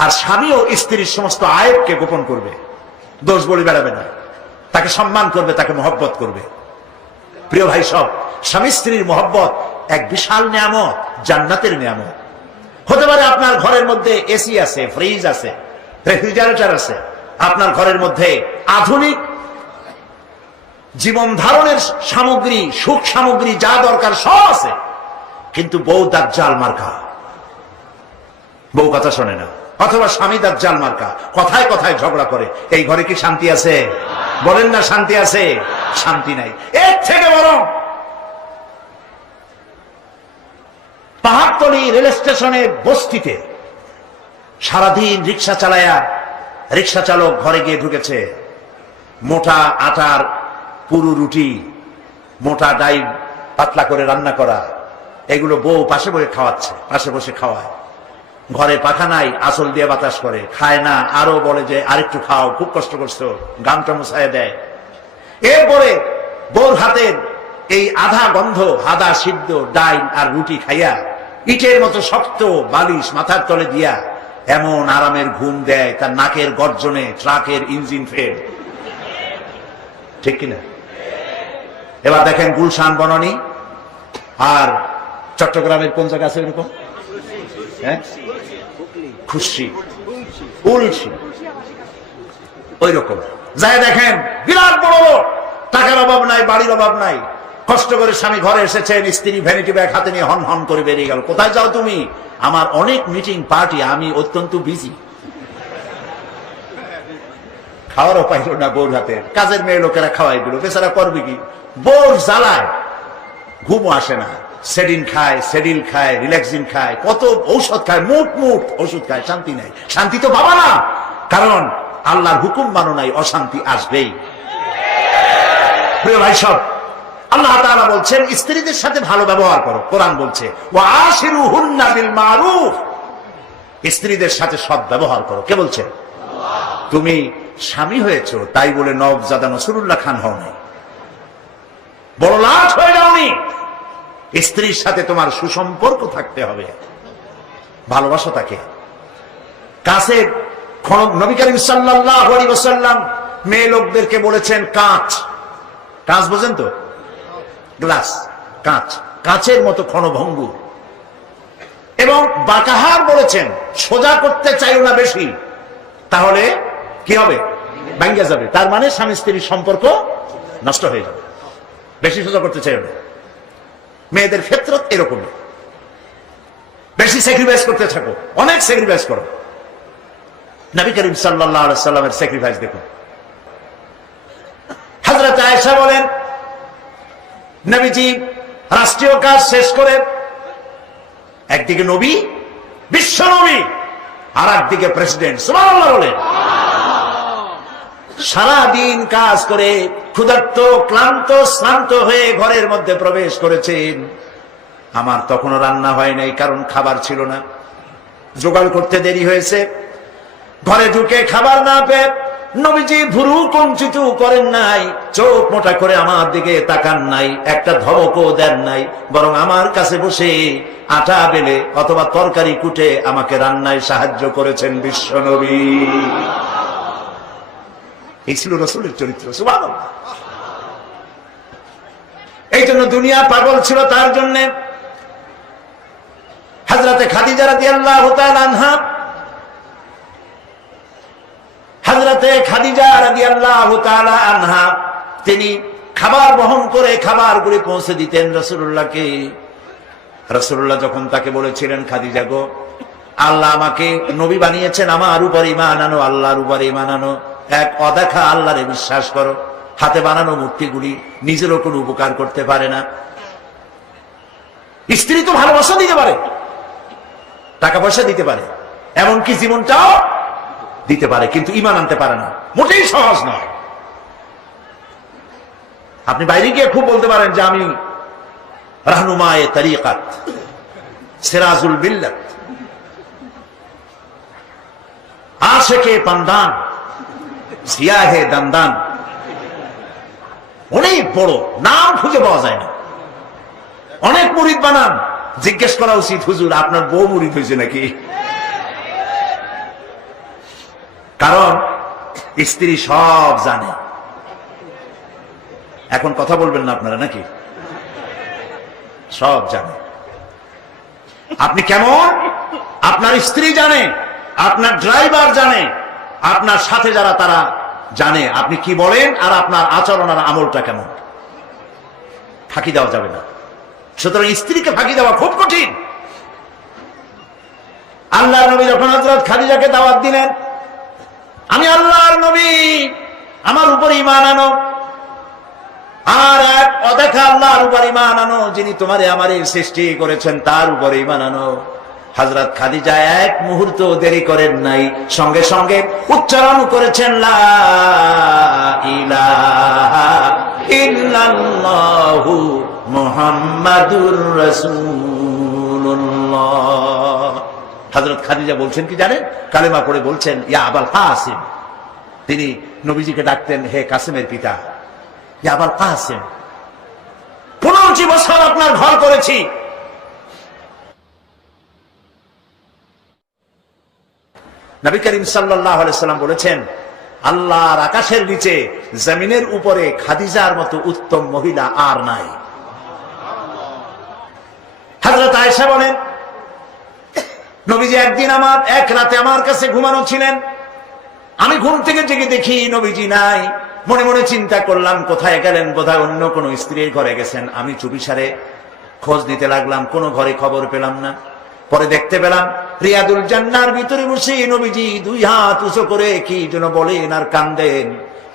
আর স্বামীও স্ত্রীর সমস্ত আয়েবকে গোপন করবে, দোষ বলে বেড়াবে না, তাকে সম্মান করবে, তাকে মহব্বত করবে। প্রিয় ভাই সব, স্বামী স্ত্রীর মহব্বত এক বিশাল নিয়ামত, জান্নাতের নিয়ামত। হতে পারে আপনার ঘরের মধ্যে এসি আছে, ফ্রিজ আছে, রেফ্রিজারেটর আছে, আপনার ঘরের মধ্যে আধুনিক জীবন ধারণের সামগ্রী, সুখ সামগ্রী যা দরকার সব আছে, কিন্তু বউ দাজ্জাল মার্কা, বউ কথা শোনে না। অথবা স্বামী দাজ্জাল মার্কা, কথায় কথায় ঝগড়া করে। এই ঘরে কি শান্তি আছে? বলেন না শান্তি আছে? শান্তি নাই। এর থেকে বরং পাহাড়তলি রেল স্টেশনের বস্তিতে সারাদিন রিক্সা চালায়া রিক্সা চালক ঘরে গিয়ে ঢুকেছে, মোটা আটার পুরু রুটি, মোটা ডাই পাতলা করে রান্না করা, এগুলো বউ পাশে বসে খাওয়াচ্ছে, পাশে বসে খাওয়ায়। ঘরে পাখা নাই, আঁচল দিয়ে বাতাস করে, খায় না, আরো বলে যে আরেকটু খাও, খুব কষ্ট করছো, গামটা মুছায় দেয়। এরপরে বউর হাতের এই আধা গন্ধ, আধা সিদ্ধ ডাইল আর রুটি খাইয়া ইটের মতো শক্ত বালিশ মাথার তলে দিয়া এমন আরামের ঘুম দেয়, তার নাকের গর্জনে ট্রাকের ইঞ্জিন ফেল। ঠিক কিনা? এবার দেখেন গুলশান বনানী আর চট্টগ্রামের কোন জায়গা আছে এরকম? হ্যাঁ, খুশি, উলসি, ওই রকম যাই দেখেন, বিরাট বড় টাকার অভাব নাই, বাড়ির অভাব নাই, কষ্ট করে স্বামী ঘরে এসেছেন, স্ত্রী ভ্যানিটি ব্যাগ হাতে নিয়ে হন হন করে বেরিয়ে গেল। কোথায় যাও তুমি? আমার অনেক মিটিং পার্টি, আমি অত্যন্ত বিজি। খাওয়ারও পাইল না বউর হাতে, কাজের মেয়ে লোকেরা খাওয়াই দিল, বেচারা করবে কি? বউর জ্বালায় ঘুমও আসে না, সেডিন খায়, সেডিল খায়, রিল্যাক্সিন খায়, কত ঔষধ খায়, মুট মুট ওষুধ খায়, শান্তি নাই। শান্তি তো পাবা না, কারণ আল্লাহর হুকুম মানো নাই, অশান্তি আসবেই। প্রিয় ভাই সব, আল্লাহ তাআলা বলছেন স্ত্রীদের সাথে ভালো ব্যবহার করো। কোরআন বলছে ওয়া আশিরুহুন্না বিল মারুফ, স্ত্রীদের সাথে সৎ ব্যবহার করো। কে বলছেন? তুমি স্বামী হয়েছো তাই বলে নওয়াবজাদা নসরুল্লাহ খান হও নাই, বড় লাট হয়ে যাওনি। স্ত্রীর সাথে তোমার সুসম্পর্ক থাকতে হবে, ভালোবাসো তাকে। কাছে নবী করিম সাল্লাল্লাহু আলাইহি ওয়াসাল্লাম মেয়ে লোকদেরকে বলেছেন কাঁচ, কাঁচ বোঝেন তো? গ্লাস, কাঁচ, কাঁচের মতো ক্ষণভঙ্গুর। এবং বাকাহার বলেছেন সোজা করতে চাইও না বেশি, তাহলে কি হবে? ভাঙ্গা যাবে। তার মানে স্বামী স্ত্রীর সম্পর্ক নষ্ট হয়ে যাবে। বেশি সোজা করতে চাইও না। মেয়েদের ক্ষেত্রে এরকমই, বেশি স্যাক্রিফাইস করতে থাকো, অনেক স্যাক্রিফাইস করো। নবী করিম সাল্লাল্লাহু আলাইহি সাল্লামের স্যাক্রিফাইস দেখুন। হযরত আয়েশা বলেন নবীজি রাষ্ট্রীয় কাজ শেষ করে একদিকে নবী, বিশ্ব নবী, আর একদিকে প্রেসিডেন্ট, সুবহানাল্লাহ বলেন, সারাদিন কাজ করে ক্ষুধার্ত, ক্লান্ত, শ্রান্ত হয়ে ঘরের মধ্যে প্রবেশ করেছেন। আমার তখনও রান্না হয় নাই, কারণ খাবার ছিল না, জোগাড় করতে দেরি হয়েছে। ঘরে ঢুকে খাবার না পেয়ে নবীজি ভুরু কুঞ্চিত করেন নাই, চোখ মোটা করে আমার দিকে তাকান নাই, একটা ধমকও দেন নাই, বরং আমার কাছে বসে আটা বেলে অথবা তরকারি কুটে আমাকে রান্নায় সাহায্য করেছেন বিশ্ব নবী। এই ছিল রাসূলের চরিত্র। সুবহানাল্লাহ। এই জন্য দুনিয়া পাগল ছিল তার জন্য। হযরতে খাদিজা রাদিয়াল্লাহু তাআলা আনহা, হযরতে খাদিজা রাদিয়াল্লাহু তাআলা আনহা তিনি খাবার বহন করে খাবারগুলি পৌঁছে দিতেন রাসূলুল্লাহকে। রাসূলুল্লাহ যখন তাকে বলেছিলেন, খাদিজা গো, আল্লাহ আমাকে নবী বানিয়েছেন, আমার উপর ঈমান আনো, আল্লাহর উপর ঈমান আনো, এক অদেখা আল্লাহরে বিশ্বাস করো। হাতে বানানো মূর্তিগুলি নিজেরও কোনো উপকার করতে পারে না। স্ত্রী তো ভালোবাসা দিতে পারে, টাকা পয়সা দিতে পারে, এমনকি জীবনটাও দিতে পারে, কিন্তু ঈমান আনতে পারে না। মোটেই সহজ নয়। আপনি বাইরে গিয়ে খুব বলতে পারেন যে আমি রাহনুমায়ে তরিকাত, সিরাজুল মিল্লাত, আশিকে পান্দান, সিয়াহে দান্দান, অনেক বড় নাম খুঁজে পাওয়া যায় না। অনেক মুরিদ বানান, জিজ্ঞেস করা উচিত, হুজুর আপনার বউ মুরিদ হয়েছে নাকি? কারণ স্ত্রী সব জানে। এখন কথা বলবেন না আপনারা নাকি? সব জানে। আপনি কেমন আপনার স্ত্রী জানে, আপনার ড্রাইভার জানে, আপনার সাথে যারা তারা জানে আপনি কি বলেন আর আপনার আচরণ আর আমলটা কেমন। ফাঁকি দেওয়া যাবে না। সুতরাং স্ত্রীকে ফাঁকি দেওয়া খুব কঠিন। আল্লাহর নবী যখন হযরত খাদিজাকে দাওয়াত দিলেন, আমি আল্লাহর নবী, আমার উপর ঈমান আনো, আর এক অদেখা আল্লাহর উপর ঈমান আনো, যিনি তোমারে আমারে সৃষ্টি করেছেন তার উপর ঈমান আনো। হযরত খাদিজা এক মুহূর্ত দেরি করেন নাই, সঙ্গে সঙ্গে উচ্চারণ করেছেন লা ইলাহা ইল্লাল্লাহু মুহাম্মাদুর রাসূলুল্লাহ। হযরত খাদিজা বলছেন কি জানেন? কালেমা পড়ে বলছেন ইয়া আবাল কাসিম। তিনি নবীজিকে ডাকতেন হে কাসিমের পিতা, ইয়া আবাল কাসিম, 15 বছর আপনার ঘর করেছি, নবী করিম সাল্লাল্লাহু আলাইহি সাল্লাম বলেছেন আল্লাহর আকাশের নিচে জমিনের উপরে খাদিজার মতো উত্তম মহিলা আর নাই। হযরত আয়েশা বলেন, নবীজি একদিন এক রাতে আমার কাছে ঘুমানো ছিলেন, আমি ঘুম থেকে জেগে দেখি নবীজি নাই। মনে মনে চিন্তা করলাম কোথায় গেলেন, বোধহয় অন্য কোনো স্ত্রীর ঘরে গেছেন। আমি চুপিসারে খোঁজ দিতে লাগলাম, কোনো ঘরে খবর পেলাম না। পরে দেখতে পেলাম রিয়াদুল জান্নার ভিতরে বসে নবীজি 2 হাত উঁচু করে কি যেন বলেন আর কান্দেন।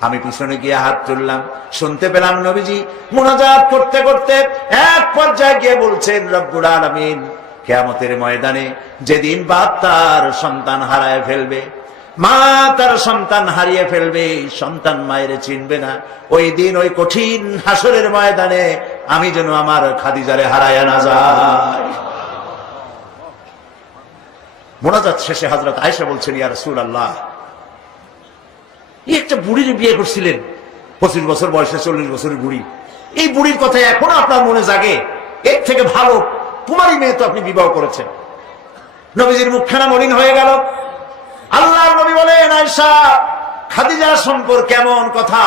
আমি পিছনে গিয়ে হাত তুললাম, শুনতে পেলাম নবীজি মুনাজাত করতে করতে এক পর্যায়ে গিয়ে বলছেন রব্বুল আলামিন, কিয়ামতের ময়দানে যেদিন বাপ তার সন্তান হারায় ফেলবে, মা তার সন্তান হারিয়ে ফেলবে, সন্তান মায়ের চিনবে না, ওই দিন ওই কঠিন হাসরের ময়দানে আমি যেন আমার খাদিজারে হারায় না যাই। মোনাজাত শেষে হযরত আয়েশা বলছেন ইয়া রাসূলুল্লাহ, এই একটা বুড়ির বিয়ে করছিলেন, 25 বছর বয়সে 40 বছরের বুড়ি, এই বুড়ির কথা এখনো আপনার মনে জাগে? এর থেকে ভালো কুমারী মেয়ে তো আপনি বিবাহ করেছেন। নবীজির মুখখানা মলিন হয়ে গেল। আল্লাহর নবী বলেন আয়েশা, খাদিজা সম্পর্কে এমন কথা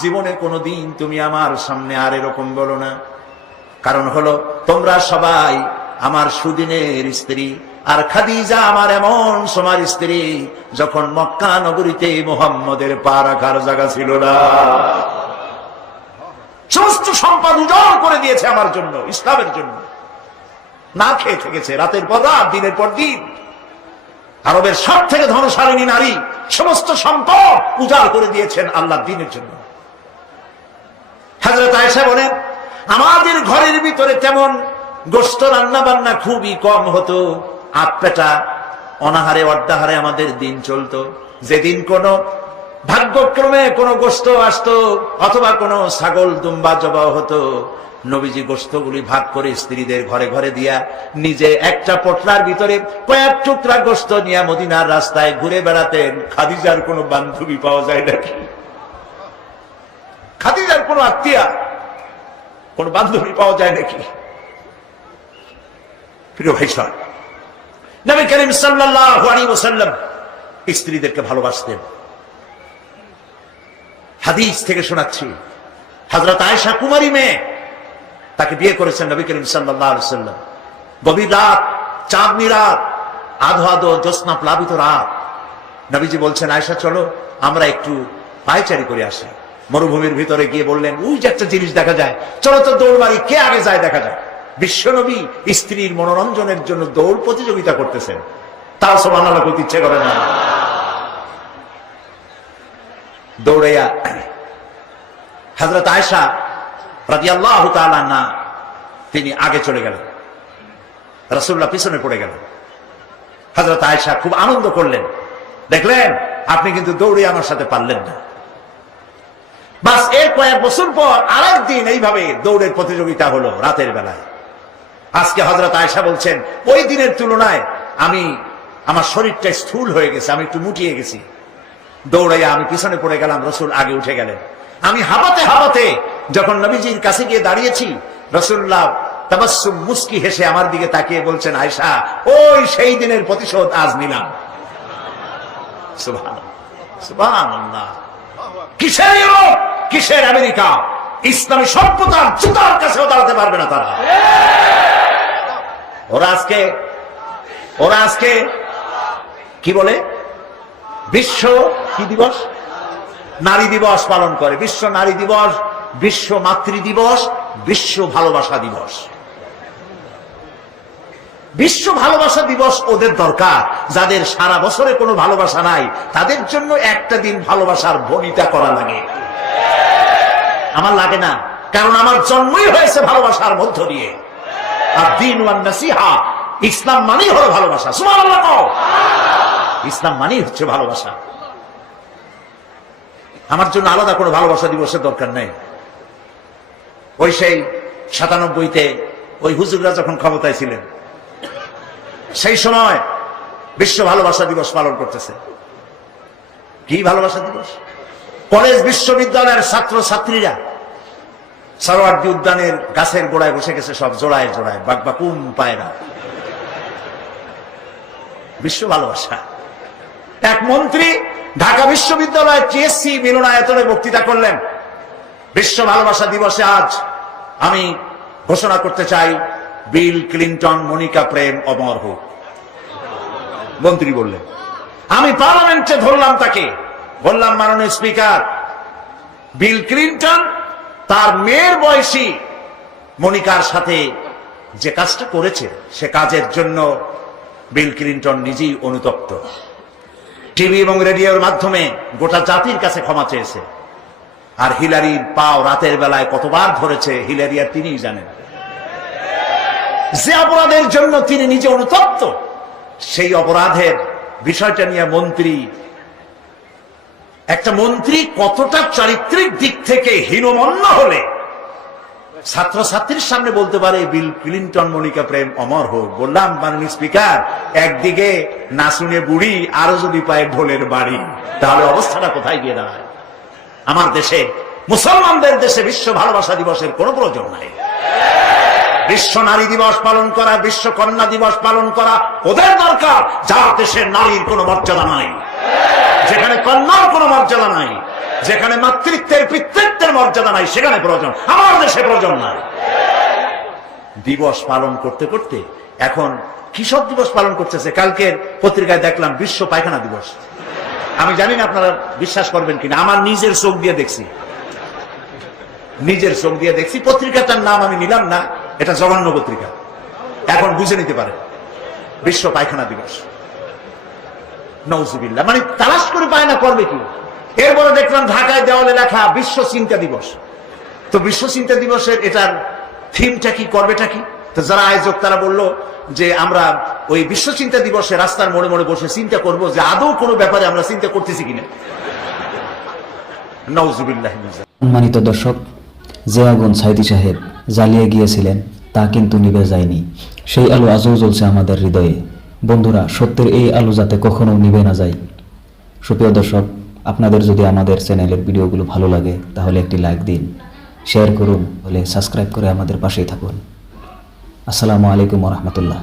জীবনে কোনোদিন তুমি আমার সামনে আর এরকম বলো না। কারণ হলো তোমরা সবাই আমার সুদিনের স্ত্রী, আর খাদিজা আমার এমন সময়ের স্ত্রী যখন মক্কা নগরীতে মুহাম্মদের পা রাখার জায়গা ছিল না। সমস্ত সম্পদ উজাড় করে দিয়েছে আমার জন্য, ইসলামের জন্য। না খেয়ে থেকেছে রাতের পর রাত, দিনের পর দিন। আরবের সব থেকে ধনশালিনী নারী, সমস্ত সম্পদ উজাড় করে দিয়েছেন আল্লাহর দ্বীনের জন্য। হযরত আয়েশা বলেন, আমাদের ঘরের ভিতরে তেমন গোশত রান্না বান্না খুবই কম হতো, আধপেটা অনাহারে অর্ধাহারে আমাদের দিন চলতো। যেদিন কোনো ভাগ্যক্রমে কোনো গোশত আসতো অথবা কোনো ছাগল দুম্বা জবাহ হতো, নবীজি গোশতগুলি ভাগ করে স্ত্রীদের ঘরে ঘরে দিয়া নিজে একটা পটলার ভিতরে কয়েক টুকরা গোশত নিয়ে মদিনার রাস্তায় ঘুরে বেড়াতেন। খাদিজার কোনো বান্ধবী পাওয়া যায় নাকি? খাদিজার কোনো আত্মীয়া, কোন বান্ধবী পাওয়া যায় নাকি? প্রিয় ভাই সাহেব, নবী করিম সাল্লাল্লাহু আলাইহি ওয়াসাল্লাম স্ত্রীদেরকে ভালোবাসতেন। হাদিস থেকে শোনাচ্ছি। হযরত আয়েশা কুমারী মেয়ে, তাকে বিয়ে করেছেন নবী করিম সাল্লাল্লাহু আলাইহি ওয়াসাল্লাম। গভীর রাত, চাঁদনি রাত, আধো আধো জ্যোৎস্না প্লাবিত রাত, নবীজি বলছেন আয়েশা চলো আমরা একটু পায়চারি করে আসি। মরুভূমির ভিতরে গিয়ে বললেন ওই যে একটা জিনিস দেখা যায়, চলো তো দৌড় মারি, কে আগে যায় দেখা যায়। বিশ্বনবী স্ত্রীর মনোরঞ্জনের জন্য দৌড় প্রতিযোগিতা করতেছেন, তাও সুবহানাল্লাহ করতে ইচ্ছে করে না। দৌড়াইয়া হযরত আয়েশা রাদিয়াল্লাহু তাআলা আনহা তিনি আগে চলে গেলেন, রাসূলুল্লাহ পিছনে পড়ে গেলেন। হযরত আয়েশা খুব আনন্দ করলেন, দেখলেন আপনি কিন্তু দৌড়ে আমার সাথে পারলেন না। বাস এর কয়েক বছর পর আরেকদিন এইভাবে দৌড়ের প্রতিযোগিতা হলো রাতের বেলায়। আজকে হযরত আয়েশা বলছেন ওই দিনের তুলনায় আমার শরীরটা স্থূল হয়ে গেছে, আমি একটু মুটিয়ে গেছি। দৌড়াইয়া আমি পিছনে পড়ে গেলাম, রাসূল আগে উঠে গেলেন। আমি হাঁপাতে হাঁপাতে যখন নবীজির কাছে গিয়ে দাঁড়িয়েছি, রাসূলুল্লাহ তাবাসসুম মুস্কি হেসে আমার দিকে তাকিয়ে বলছেন আয়েশা ওই সেই দিনের প্রতিশোধ আজ নিলাম। সুবহানাল্লাহ, সুবহানাল্লাহ। কিসের ইউরোপ, কিসের আমেরিকা, ইসলামী সভ্যতার জুতার কাছেও দাঁড়াতে পারবে না তারা। ওরা আজকে কি বলে, বিশ্ব কি দিবস, নারী দিবস পালন করে। বিশ্ব নারী দিবস, বিশ্ব মাতৃ দিবস, বিশ্ব ভালোবাসা দিবস। বিশ্ব ভালোবাসা দিবস ওদের দরকার, যাদের সারা বছরে কোনো ভালোবাসা নাই তাদের জন্য একটা দিন ভালোবাসার বনিতা করা লাগে। আমার লাগে না, কারণ আমার জন্মই হয়েছে ভালোবাসার মধ্য দিয়ে। আর দ্বীন ওয়ান নাসিহা, ইসলাম মানেই হলো ভালোবাসা। সুবহানাল্লাহ, ইসলাম মানেই হচ্ছে ভালোবাসা। আমার জন্য আলাদা কোনো ভালোবাসা দিবসের দরকার নেই। ওই সেই ৯৭-তে ওই হুজুররা যখন ক্ষমতায় ছিলেন সেই সময় বিশ্ব ভালোবাসা দিবস পালন করতেছে। কি ভালোবাসা দিবস? কলেজ বিশ্ববিদ্যালয়ের ছাত্র ছাত্রীরা সরোয়ার্দী উদ্যানের গাছের গোড়ায় বসে গেছে, সব জোড়ায় জোড়ায় বাকবাকুম পায়রা। বিশ্ব ভালোবাসা। এক মন্ত্রী ঢাকা বিশ্ববিদ্যালয়ের টিএসসি মিলনায়তনে বক্তৃতা করলেন, বিশ্ব ভালোবাসা দিবসে আজ আমি ঘোষণা করতে চাই বিল ক্লিনটন মনিকা প্রেম অমর হোক। মন্ত্রী বললেন, আমি পার্লামেন্টে ধরলাম তাকে, বললাম মাননীয় স্পিকার, বিল ক্লিনটন তার মেয়ের বয়সী মনিকার সাথে যে কাজটা করেছে সে কাজের জন্য বিল ক্লিনটন নিজেই অনুতপ্ত। টিভি এবং রেডিওর মাধ্যমে গোটা জাতির কাছে ক্ষমা চেয়েছে। আর হিলারির পাও রাতের বেলায় কতবার ধরেছে হিলারি আর তিনিই জানেন। যে অপরাধের জন্য তিনি নিজে অনুতপ্ত, সেই অপরাধের বিষয়টা নিয়ে একটা মন্ত্রী কতটা চারিত্রিক দিক থেকে হীনমন্য হলে ছাত্রছাত্রীর সামনে বলতে পারে বিল ক্লিনটন মনিকা প্রেম অমর হোক। বললাম মাননীয় স্পিকার, একদিকে নাচুনে বুড়ি, আরো যদি পায় ঢোলের বাড়ি, তাহলে অবস্থাটা কোথায় গিয়ে দাঁড়ায়? আমার দেশে, মুসলমানদের দেশে বিশ্ব ভালোবাসা দিবসের কোনো প্রয়োজন নাই। বিশ্ব নারী দিবস পালন করা, বিশ্ব কন্যা দিবস পালন করা ওদের দরকার, যার দেশের নারীর কোনো মর্যাদা নাই, যেখানে কন্যার কোনো মর্যাদা নাই, যেখানে মাতৃত্বের পিতৃত্বের মর্যাদা নাই, সেখানে প্রয়োজন। আমার দেশে প্রয়োজন নাই। দিবস পালন করতে করতে এখন কিসব দিবস পালন করতেছে। কালকের পত্রিকায় দেখলাম বিশ্ব পায়খানা দিবস। আমি জানি না আপনারা বিশ্বাস করবেন কিনা, আমার নিজের চোখ দিয়ে দেখছি, নিজের চোখ দিয়ে দেখছি। পত্রিকাটার নাম আমি নিলাম না, এটা জঘন্য পত্রিকা, এখন বুঝে নিতে পারে। বিশ্ব পায়খানা দিবস, নওজুবিল্লাহ, মানে তালাশ করে পায় না, করবে কি? এরপরে দেখলাম ঢাকায় দেওয়ালে লেখা বিশ্ব চিন্তা দিবস। তো বিশ্ব চিন্তা দিবসের এটার থিমটা কি, করবেটা কি? তো যারা আয়োজক তারা বললো যে আমরা ওই বিশ্ব চিন্তা দিবসে রাস্তার মোড়ে মোড়ে বসে চিন্তা করব যে আদৌ কোনো ব্যাপারে আমরা চিন্তা করতেছি কিনা। নওজুবিল্লাহ। সম্মানিত দর্শক, যে আগুন সাইদি সাহেব জ্বালিয়ে গিয়েছিলেন তা কিন্তু নিভে যায়নি, সেই আলো আজও জ্বলছে আমাদের হৃদয়ে। বন্ধুরা, সত্যের এই আলো যাতে কখনো নিভে না যায়। সুপ্রিয় দর্শক, আপনাদের যদি আমাদের চ্যানেলের ভিডিওগুলো ভালো লাগে তাহলে একটি লাইক দিন, শেয়ার করুন, হলে সাবস্ক্রাইব করে আমাদের পাশেই থাকুন। আসসালামু আলাইকুম ওয়া রাহমাতুল্লাহ।